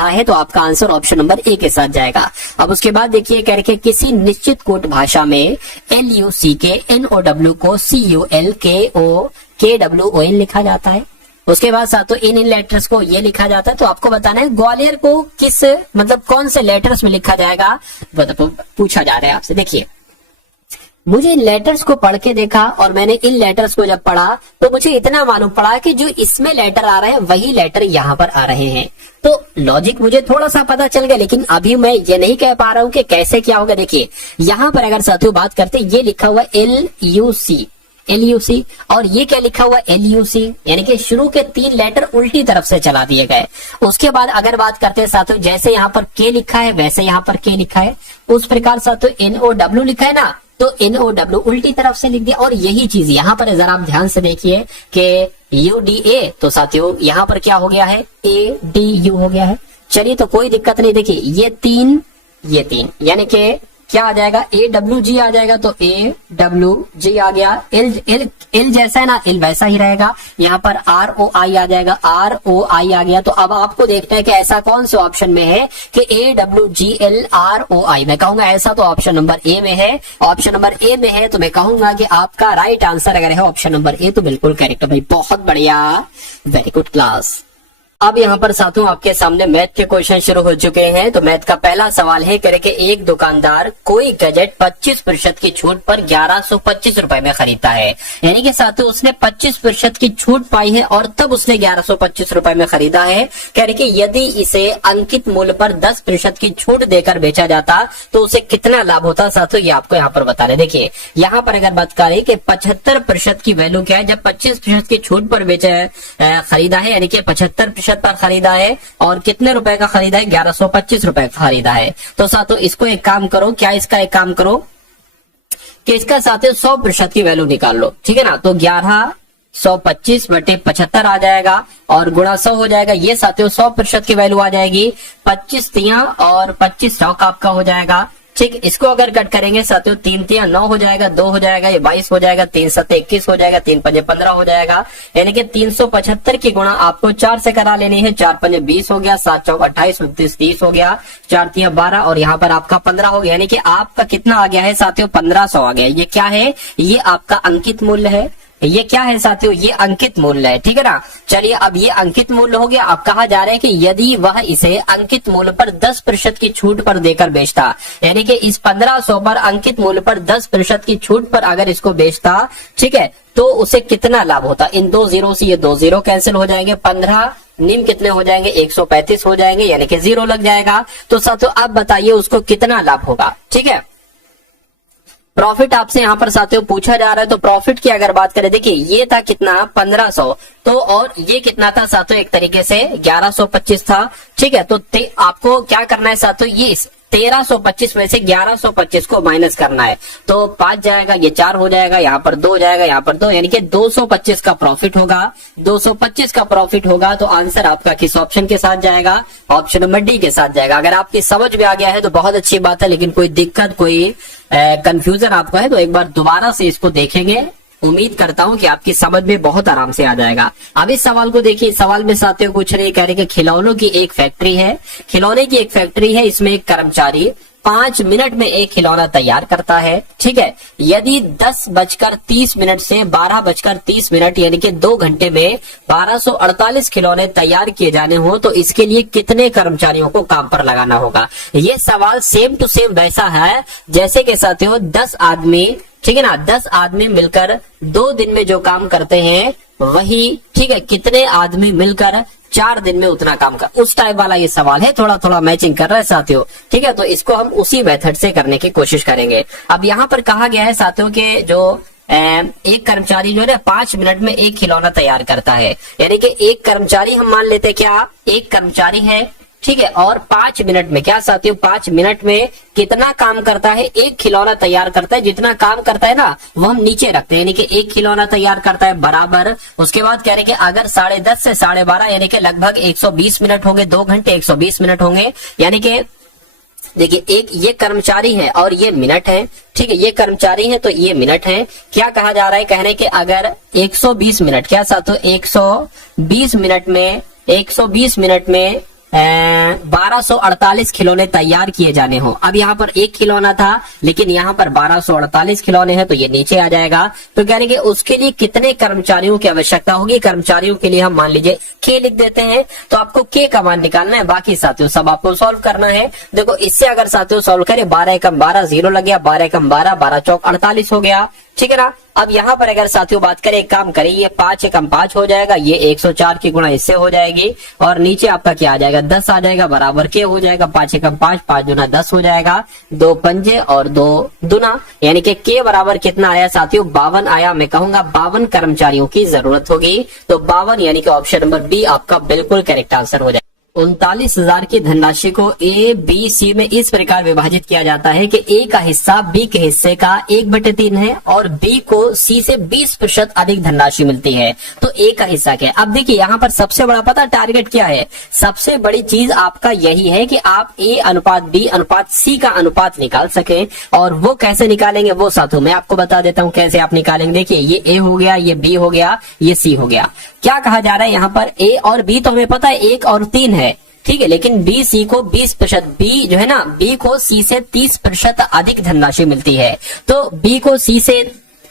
है, तो आपका आंसर ऑप्शन नंबर ए के साथ जाएगा। अब उसके बाद देखिए कह रहे किसी निश्चित कोट भाषा में LUC के NOW को CULKOKWON लिखा जाता है। उसके बाद साथ तो इन लेटर्स को ये लिखा जाता है, तो आपको बताना है ग्वालियर को किस मतलब कौन से लेटर्स में लिखा जाएगा, पूछा जा रहा है आपसे। देखिए मुझे इन लेटर्स को पढ़ के देखा, और मैंने इन लेटर्स को जब पढ़ा तो मुझे इतना मालूम पड़ा कि जो इसमें लेटर आ रहे हैं वही लेटर यहाँ पर आ रहे हैं। तो लॉजिक मुझे थोड़ा सा पता चल गया, लेकिन अभी मैं ये नहीं कह पा रहा हूँ कि कैसे क्या होगा। देखिए यहाँ पर अगर साथियों बात करते, ये लिखा हुआ LUC, और ये क्या लिखा हुआ LUC, यानी कि शुरू के 3 लेटर उल्टी तरफ से चला दिए गए। उसके बाद अगर बात करते हैं साथियों, जैसे यहाँ पर K लिखा है वैसे यहाँ पर K लिखा है, उस प्रकार साथियों NOW लिखा है ना, तो NOW उल्टी तरफ से लिख दिया। और यही चीज यहाँ पर जरा आप ध्यान से देखिए कि UDA, तो साथियों यहाँ पर क्या हो गया है? ADU हो गया है। चलिए तो कोई दिक्कत नहीं। देखिए ये तीन यानी कि क्या आ जाएगा? AWG आ जाएगा, तो AWG आ गया। L जैसा है ना, L वैसा ही रहेगा। यहाँ पर ROI आ जाएगा, ROI आ गया। तो अब आपको देखना है कि ऐसा कौन से ऑप्शन में है कि AWGLROI। मैं कहूंगा ऐसा तो ऑप्शन नंबर ए में है। ऑप्शन नंबर ए में है तो मैं कहूंगा कि आपका राइट आंसर अगर है ऑप्शन नंबर ए, तो बिल्कुल करेक्ट है भाई, बहुत बढ़िया, वेरी गुड क्लास। अब यहाँ पर साथियों आपके सामने मैथ के क्वेश्चन शुरू हो चुके हैं। तो मैथ का पहला सवाल है, कह रहे कि एक दुकानदार कोई गैजेट 25% की छूट पर 1125 रुपए में खरीदता है। यानी कि साथियों उसने 25% की छूट पाई है और तब उसने 1125 रुपए में खरीदा है। कह रहे कि यदि इसे अंकित मूल्य पर 10% की छूट देकर बेचा जाता तो उसे कितना लाभ होता। साथियों ये आपको यहाँ पर बता रहे। देखिए यहाँ पर अगर बात करें कि 75% की वैल्यू क्या है, जब 25% की छूट पर खरीदा है, यानी कि 75% पर खरीदा है और कितने रुपए का खरीदा है, 1125 रुपए का खरीदा है। तो साथियों इसको एक काम करो, क्या इसका एक काम करो कि इसका साथियों 100% की वैल्यू निकाल लो, ठीक है ना। तो 1125 बटे 75 आ जाएगा और गुणा 100 हो जाएगा। ये साथियों 100% की वैल्यू आ जाएगी। 25 तिया और 25 चौक आपका हो जाएगा, ठीक। इसको अगर कट करेंगे साथियों 3 तिया 9 हो जाएगा, 2 हो जाएगा, ये 22 हो जाएगा, 3 7 21 हो जाएगा, 3 5 15 हो जाएगा। यानी कि 375 की गुणा आपको 4 से करा लेनी है। 4 5 20 हो गया, 7 चौक 28, 29 30 हो गया, 4 तिया 12 और यहाँ पर आपका 15 हो गया। यानी कि आपका कितना आ गया है साथियों, 1500 आ गया। ये क्या है, ये आपका अंकित मूल्य है। ये क्या है साथियों, ये अंकित मूल्य है, ठीक है ना। चलिए अब ये अंकित मूल्य हो गया। अब कहा जा रहा है कि यदि वह इसे अंकित मूल्य पर 10% की छूट पर देकर बेचता, यानी कि इस 1500 पर अंकित मूल्य पर 10% की छूट पर अगर इसको बेचता, ठीक है, तो उसे कितना लाभ होता। इन 2 जीरो से ये 2 जीरो कैंसिल हो जाएंगे, 15 निम कितने हो जाएंगे, 135 हो जाएंगे, यानी कि 0 लग जाएगा। तो साथियों अब बताइए उसको कितना लाभ होगा, ठीक है। प्रॉफिट आपसे यहाँ पर साथियों पूछा जा रहा है। तो प्रॉफिट की अगर बात करें, देखिए ये था कितना 1500, तो और ये कितना था साथियों, एक तरीके से 1125 था, ठीक है। तो आपको क्या करना है साथियों, ये 1325 में से 1125 को माइनस करना है। तो 5 जाएगा, ये 4 हो जाएगा, यहाँ पर 2 जाएगा, यहाँ पर 2, यानी कि 225 का प्रॉफिट होगा। 225 का प्रॉफिट होगा तो आंसर आपका किस ऑप्शन के साथ जाएगा, ऑप्शन नंबर डी के साथ जाएगा। अगर आपकी समझ में आ गया है तो बहुत अच्छी बात है, लेकिन कोई दिक्कत कोई कंफ्यूजन आपको है तो एक बार दोबारा से इसको देखेंगे। उम्मीद करता हूं कि आपकी समझ में बहुत आराम से आ जाएगा। अब इस सवाल को देखिए, सवाल में साथियों कुछ नहीं कह रहे कि खिलौनों की एक फैक्ट्री है, खिलौने की एक फैक्ट्री है, इसमें एक कर्मचारी 5 मिनट में एक खिलौना तैयार करता है, ठीक है। यदि 10:30 से 12:30 यानी कि 2 घंटे में 1248 खिलौने तैयार किए जाने हो तो इसके लिए कितने कर्मचारियों को काम पर लगाना होगा। ये सवाल सेम टू सेम वैसा है जैसे कि साथियों 10 आदमी, ठीक है ना, 10 आदमी मिलकर 2 दिन में जो काम करते हैं वही, ठीक है, कितने आदमी मिलकर 4 दिन में उतना काम कर, उस टाइप वाला ये सवाल है। थोड़ा थोड़ा मैचिंग कर रहा है साथियों, ठीक है। तो इसको हम उसी मेथड से करने की कोशिश करेंगे। अब यहाँ पर कहा गया है साथियों के जो एक कर्मचारी जो है 5 मिनट में एक खिलौना तैयार करता है, यानी कि एक कर्मचारी हम मान लेते हैं, क्या एक कर्मचारी है, ठीक है, और 5 मिनट में क्या साथियों, 5 मिनट में कितना काम करता है, एक खिलौना तैयार करता है। जितना काम करता है ना वो हम नीचे रखते हैं, यानी कि एक खिलौना तैयार करता है बराबर। उसके बाद कह रहे कि अगर 10:30 से 12:30 यानी कि लगभग 120 मिनट होंगे, 2 घंटे 120 मिनट होंगे। यानी कि देखिए एक ये कर्मचारी है और ये मिनट है, ठीक है, ये कर्मचारी है तो ये मिनट है। क्या कहा जा रहा है, कह रहे कि अगर 120 मिनट, क्या साथियों 120 मिनट में 1248 खिलौने तैयार किए जाने हो। अब यहाँ पर एक खिलौना था लेकिन यहाँ पर 1248 खिलौने हैं तो ये नीचे आ जाएगा। तो कह रहे कि उसके लिए कितने कर्मचारियों की आवश्यकता होगी। कर्मचारियों के लिए हम मान लीजिए के लिख देते हैं। तो आपको के का मान निकालना है, बाकी साथियों सब आपको सॉल्व करना है। देखो इससे अगर साथियों सॉल्व करें 12 एकम 12 0 लग गया, 12 एकम 12, 12 चौक 48 हो गया, ठीक है ना। अब यहाँ पर अगर साथियों बात करें, एक काम करें, ये 5 एकम 5 हो जाएगा, ये 104 की गुणा इससे हो जाएगी और नीचे आपका क्या आ जाएगा 10 आ जाएगा, बराबर के हो जाएगा। 5 एकम 5, 5 दूना 10 हो जाएगा, 2 पंजे और 2 दूना, यानी कि के बराबर कितना आया साथियों 52 आया। मैं कहूंगा 52 कर्मचारियों की जरूरत होगी। तो 52 यानी कि ऑप्शन नंबर बी आपका बिल्कुल करेक्ट आंसर हो जाएगा। 39,000 की धनराशि को ए बी सी में इस प्रकार विभाजित किया जाता है कि ए का हिस्सा बी के हिस्से का 1/3 है और बी को सी से 20% अधिक धनराशि मिलती है। तो ए का हिस्सा क्या है। अब देखिए यहाँ पर सबसे बड़ा पता टारगेट क्या है, सबसे बड़ी चीज आपका यही है कि आप ए अनुपात बी अनुपात सी का अनुपात निकाल सके। और वो कैसे निकालेंगे वो साथियों मैं आपको बता देता हूँ कैसे आप निकालेंगे। देखिए ये ए हो गया, ये बी हो गया, ये सी हो गया। क्या कहा जा रहा है यहाँ पर, ए और बी तो हमें पता है 1 और 3 है, ठीक है, लेकिन बी सी को 20%, बी जो है ना बी को सी से 30% अधिक धनराशि मिलती है। तो बी को सी से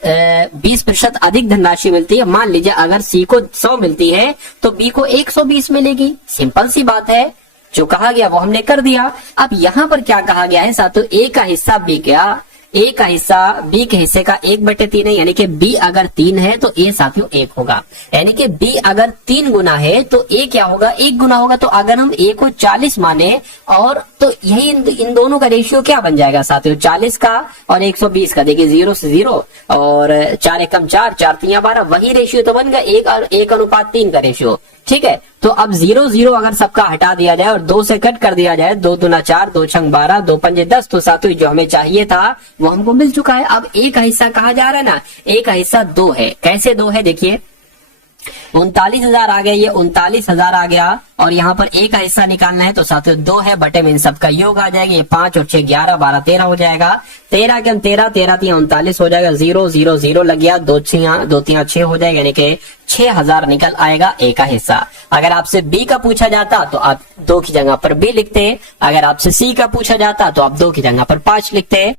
20% अधिक धनराशि मिलती है। मान लीजिए अगर सी को 100 मिलती है तो बी को 120 मिलेगी। सिंपल सी बात है, जो कहा गया वो हमने कर दिया। अब यहाँ पर क्या कहा गया है साथियों, ए का हिस्सा बी का, ए का हिस्सा बी के हिस्से का 1/3 है, यानी कि बी अगर 3 है तो ए साथियों 1 होगा। यानी कि बी अगर 3 गुना है तो ए क्या होगा, 1 गुना होगा। तो अगर हम ए को 40 माने और तो यही इन दोनों का रेशियो क्या बन जाएगा साथियों, 40 का और 120 का। देखिए 0 से 0 और 4 एकम 4, 4 3 12, वही रेशियो तो बन गया 1:3 का रेशियो। ठीक है, तो अब 0 0 अगर सबका हटा दिया जाए और 2 से कट कर दिया जाए, 2 दूना 4, 2 छंग 12, 2 पंजे 10, तो साथियों जो हमें चाहिए था वो हमको मिल चुका है। अब ए का हिस्सा कहा जा रहा है ना, ए का हिस्सा 2 है। कैसे 2 है, देखिए 39,000 आ गया, ये 39,000 आ गया और यहाँ पर ए का हिस्सा निकालना है तो साथियों 2 है, बटे में इन सबका योग आ जाएगा। ये 5 और 6 11, 12 13 हो जाएगा। 13 के हम 13, 13 3 39 हो जाएगा। 0 0 0 लग गया, 2 3 6 हो जाएगा, यानी कि 6,000 निकल आएगा ए का हिस्सा। अगर आपसे बी का पूछा जाता तो आप 2 की जगह पर बी लिखते, अगर आपसे सी का पूछा जाता तो आप 2 की जगह पर 5 लिखते।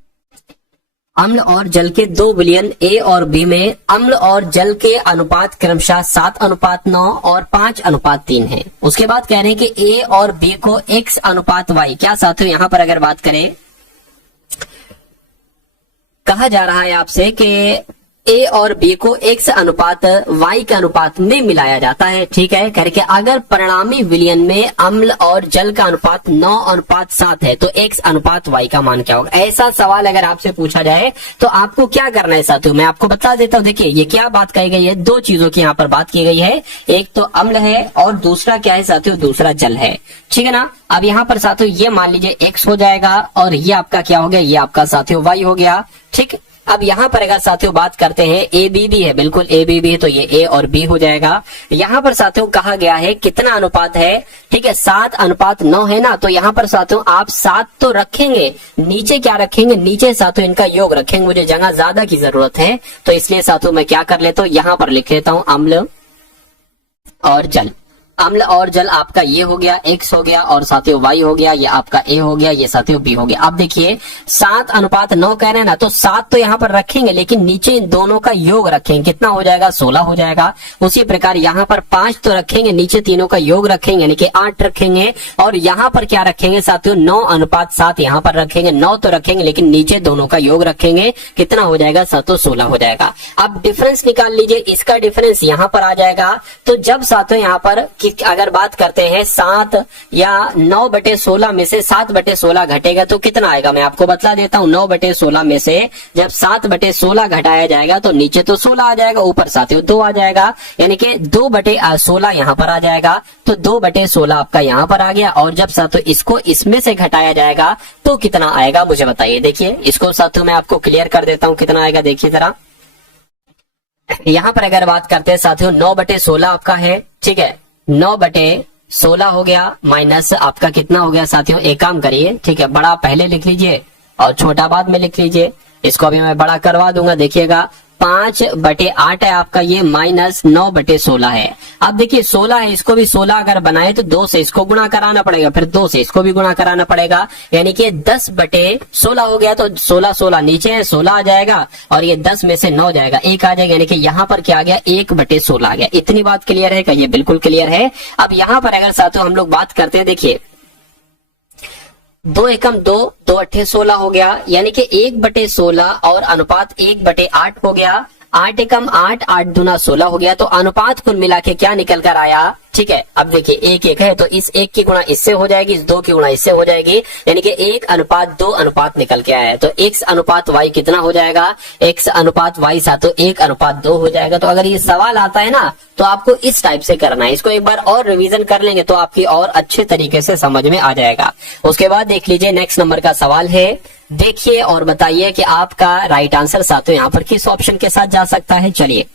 अम्ल और जल के 2 विलयन ए और बी में अम्ल और जल के अनुपात क्रमशः 7:9 और 5:3 है। उसके बाद कह रहे हैं कि ए और बी को x/y, क्या साथियों यहाँ पर अगर बात करें, कहा जा रहा है आपसे कि ए और बी को x/y के अनुपात में मिलाया जाता है। ठीक है, करके अगर परिणामी विलयन में अम्ल और जल का अनुपात 9:7 है तो x/y का मान क्या होगा। ऐसा सवाल अगर आपसे पूछा जाए तो आपको क्या करना है साथियों, मैं आपको बता देता हूं। देखिए ये क्या बात कही गई है, 2 चीजों की यहाँ पर बात की गई है, एक तो अम्ल है और दूसरा क्या है साथियों, दूसरा जल है। ठीक है ना। अब यहाँ पर साथियों ये मान लीजिए x हो जाएगा और ये आपका क्या हो गया, ये आपका साथियों y हो गया। ठीक, अब यहाँ पर अगर साथियों बात करते हैं, ए बी भी है, बिल्कुल ए बी भी है, तो ये ए और बी हो जाएगा। यहाँ पर साथियों कहा गया है कितना अनुपात है, ठीक है 7:9 है ना। तो यहाँ पर साथियों आप 7 तो रखेंगे, नीचे क्या रखेंगे, नीचे साथियों इनका योग रखेंगे। मुझे जगह ज्यादा की जरूरत है तो इसलिए साथियों मैं क्या कर लेता हूँ, यहाँ पर लिख लेता हूँ अम्ल और जल। अम्ल और जल आपका ये हो गया, x हो गया और साथियों y हो गया, ये आपका a हो गया, ये साथियों b हो गया। अब देखिए 7:9 कह रहे हैं ना, तो 7 तो यहाँ पर रखेंगे लेकिन नीचे इन दोनों का योग रखेंगे, कितना हो जाएगा 16 हो जाएगा। उसी प्रकार यहाँ पर 5 तो रखेंगे, नीचे तीनों का योग रखेंगे यानी कि 8 रखेंगे और यहाँ पर क्या रखेंगे साथियों 9:7 यहाँ पर रखेंगे। 9 तो रखेंगे लेकिन नीचे दोनों का योग रखेंगे, कितना हो जाएगा साथियों 16 हो जाएगा। अब डिफरेंस निकाल लीजिए, इसका डिफरेंस यहाँ पर आ जाएगा। तो जब साथियों यहाँ पर अगर बात करते हैं 7 या 9/16 में से 7/16 घटेगा तो कितना आएगा, मैं आपको बता देता हूँ। 9/16 में से जब 7/16 घटाया जाएगा तो नीचे तो 16 आ जाएगा, ऊपर साथियों 2 आ जाएगा, यानी कि 2/16 यहाँ पर आ जाएगा। तो 2/16 आपका यहाँ पर आ गया और जब साथियों इसको इसमें से घटाया जाएगा तो कितना आएगा मुझे बताइए। देखिए इसको साथियों मैं आपको क्लियर कर देता हूँ कितना आएगा। देखिए जरा यहाँ पर अगर बात करते हैं साथियों 9/16 आपका है, ठीक है 9/16 हो गया, माइनस आपका कितना हो गया साथियों, एक काम करिए, ठीक है बड़ा पहले लिख लीजिए और छोटा बाद में लिख लीजिए। इसको अभी मैं बड़ा करवा दूंगा, देखिएगा 5/8 है आपका ये, माइनस 9/16 है। अब देखिए 16 है, इसको भी 16 अगर बनाए तो 2 से इसको गुणा कराना पड़ेगा, फिर 2 से इसको भी गुणा कराना पड़ेगा, यानी कि 10/16 हो गया। तो 16 नीचे है, 16 आ जाएगा और ये 10 में से 9 जाएगा, 1 आ जाएगा, यानी कि यहाँ पर क्या आ गया 1/16 आ गया। इतनी बात क्लियर है क्या, ये बिल्कुल क्लियर है। अब यहाँ पर अगर साथियों हम लोग बात करते हैं, देखिए 2 एकम 2, 2 अट्ठे 16 हो गया, यानी कि 1/16 और अनुपात 1/8 हो गया। 8 एकम 8, 8 दूना 16 हो गया। तो अनुपात कुल मिला के क्या निकल कर आया, ठीक है। अब देखिए 1 है तो इस 1 की गुणा इससे हो जाएगी, इस 2 की गुणा इससे हो जाएगी, यानी कि 1:2 अनुपात निकल के आया है। तो x/y कितना हो जाएगा, x/y साथियों 1:2 हो जाएगा। तो अगर ये सवाल आता है ना तो आपको इस टाइप से करना है, इसको एक बार और रिवीजन कर लेंगे तो आपकी और अच्छे तरीके से समझ में आ जाएगा। उसके बाद देख लीजिए नेक्स्ट नंबर का सवाल है, देखिए और बताइए कि आपका राइट आंसर साथियों यहाँ पर किस ऑप्शन के साथ जा सकता है। चलिए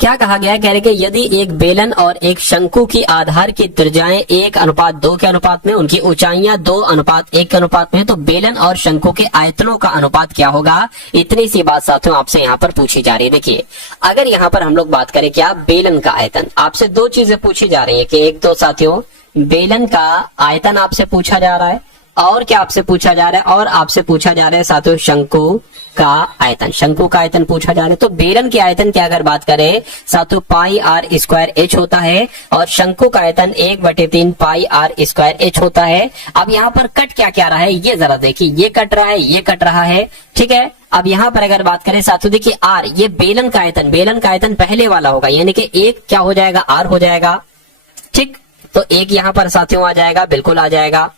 क्या कहा गया है, कह रहे कि यदि एक बेलन और एक शंकु की आधार की त्रिज्याएं 1:2 के अनुपात में, उनकी ऊंचाइयां 2:1 के अनुपात में, तो बेलन और शंकु के आयतनों का अनुपात क्या होगा। इतनी सी बात साथियों आपसे यहाँ पर पूछी जा रही है। देखिए अगर यहाँ पर हम लोग बात करें क्या, बेलन का आयतन, आपसे 2 चीजें पूछी जा रही है कि एक तो साथियों बेलन का आयतन आपसे पूछा जा रहा है और क्या आपसे पूछा जा रहा है, और आपसे पूछा जा रहा है साथियों शंकु का आयतन, शंकु का आयतन पूछा जा रहा है। तो बेलन के आयतन की अगर बात करें साथियों पाई आर स्क्वायर एच होता है और शंकु का आयतन 1/3 पाई आर स्क्वायर एच होता है। अब यहाँ पर कट क्या क्या रहा है ये जरा देखिए, ये कट रहा है, ये कट रहा है, ठीक है। अब यहाँ पर अगर बात करें साथियों देखिए आर, ये बेलन का आयतन पहले वाला होगा, यानी कि एक क्या हो जाएगा, आर हो जाएगा, ठीक। तो एक यहाँ पर साथियों आ जाएगा, बिल्कुल आ जाएगा।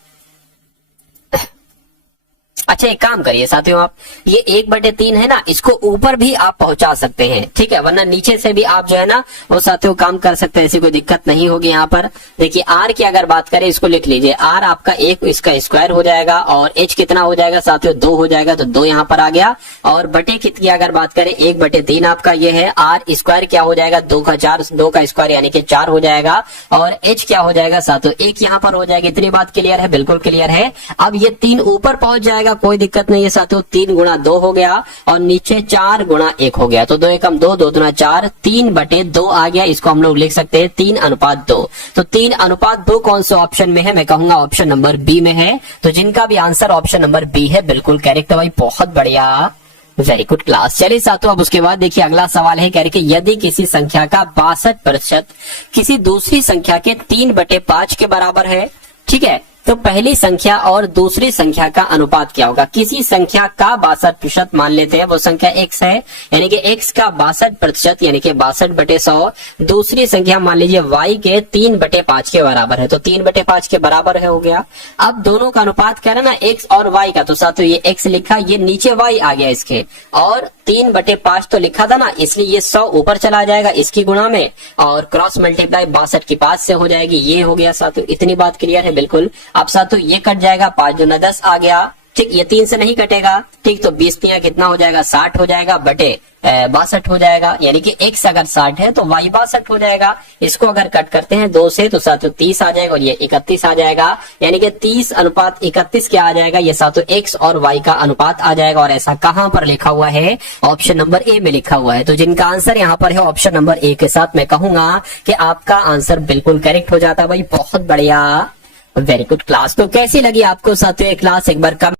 अच्छा एक काम करिए साथियों, आप ये 1/3 है ना, इसको ऊपर भी आप पहुंचा सकते हैं, ठीक है, वरना नीचे से भी आप जो है ना वो साथियों काम कर सकते हैं, ऐसी कोई दिक्कत नहीं होगी। यहाँ पर देखिए आर की अगर बात करें, इसको लिख लीजिए, आर आपका एक इसका स्क्वायर हो जाएगा और एच कितना हो जाएगा साथियों, 2 हो जाएगा, तो 2 यहाँ पर आ गया। और बटे कितनी अगर बात करें 1/3 आपका ये है, आर स्क्वायर क्या हो जाएगा 2 का 4, 2 का स्क्वायर यानी कि 4 हो जाएगा और एच क्या हो जाएगा साथियों 1 यहाँ पर हो जाएगा। इतनी बात क्लियर है, बिल्कुल क्लियर है। अब ये 3 ऊपर पहुंच जाएगा, कोई दिक्कत नहीं है साथियों, 3 गुणा 2 हो गया और नीचे 4 गुणा 1 हो गया, तो 2 एकम 2, 2 दूना 4, 3/2 आ गया। इसको हम लोग लिख सकते हैं 3:2। तो 3:2 कौन से ऑप्शन में है, मैं कहूंगा ऑप्शन नंबर बी में है। तो जिनका भी आंसर ऑप्शन नंबर बी है बिल्कुल करेक्ट है भाई, बहुत बढ़िया, वेरी गुड क्लास। चलिए साथियों अब उसके बाद देखिए अगला सवाल है, कह रहे कि यदि किसी संख्या का 62% किसी दूसरी संख्या के 3/5 के बराबर है, ठीक है, तो पहली संख्या और दूसरी संख्या का अनुपात क्या होगा। किसी संख्या का 62% मान लेते हैं, वो संख्या x है, यानी कि x का 62% यानी कि 62/100, दूसरी संख्या मान लीजिए y के 3/5 के बराबर है, तो 3/5 के बराबर है हो गया। अब दोनों का अनुपात क्या है ना, x और y का, तो साथियों ये x लिखा, ये नीचे y आ गया इसके, और 3/5 तो लिखा था ना, इसलिए ये 100 ऊपर चला जाएगा इसकी गुणा में और क्रॉस मल्टीप्लाई 62 की 5 से हो जाएगी, ये हो गया साथियों। इतनी बात क्लियर है बिल्कुल। अब साथियों ये कट जाएगा, 5 दूना 10 आ गया, ठीक, ये 3 से नहीं कटेगा, ठीक, तो 20 तिया कितना हो जाएगा 60 हो जाएगा, बटे 62 हो जाएगा, यानी कि x अगर 60 है तो y 62 हो जाएगा। इसको अगर कट करते हैं 2 से तो साथियों 30 आ जाएगा और ये 31 आ जाएगा, यानी कि 30:31 क्या आ जाएगा, ये साथियों x और y का अनुपात आ जाएगा। और ऐसा कहां पर लिखा हुआ है, ऑप्शन नंबर ए में लिखा हुआ है। तो जिनका आंसर यहाँ पर है ऑप्शन नंबर ए के साथ, मैं कहूंगा कि आपका आंसर बिल्कुल करेक्ट हो जाता है भाई, बहुत बढ़िया, वेरी गुड क्लास। तो कैसी लगी आपको साथियों क्लास, एक बार कम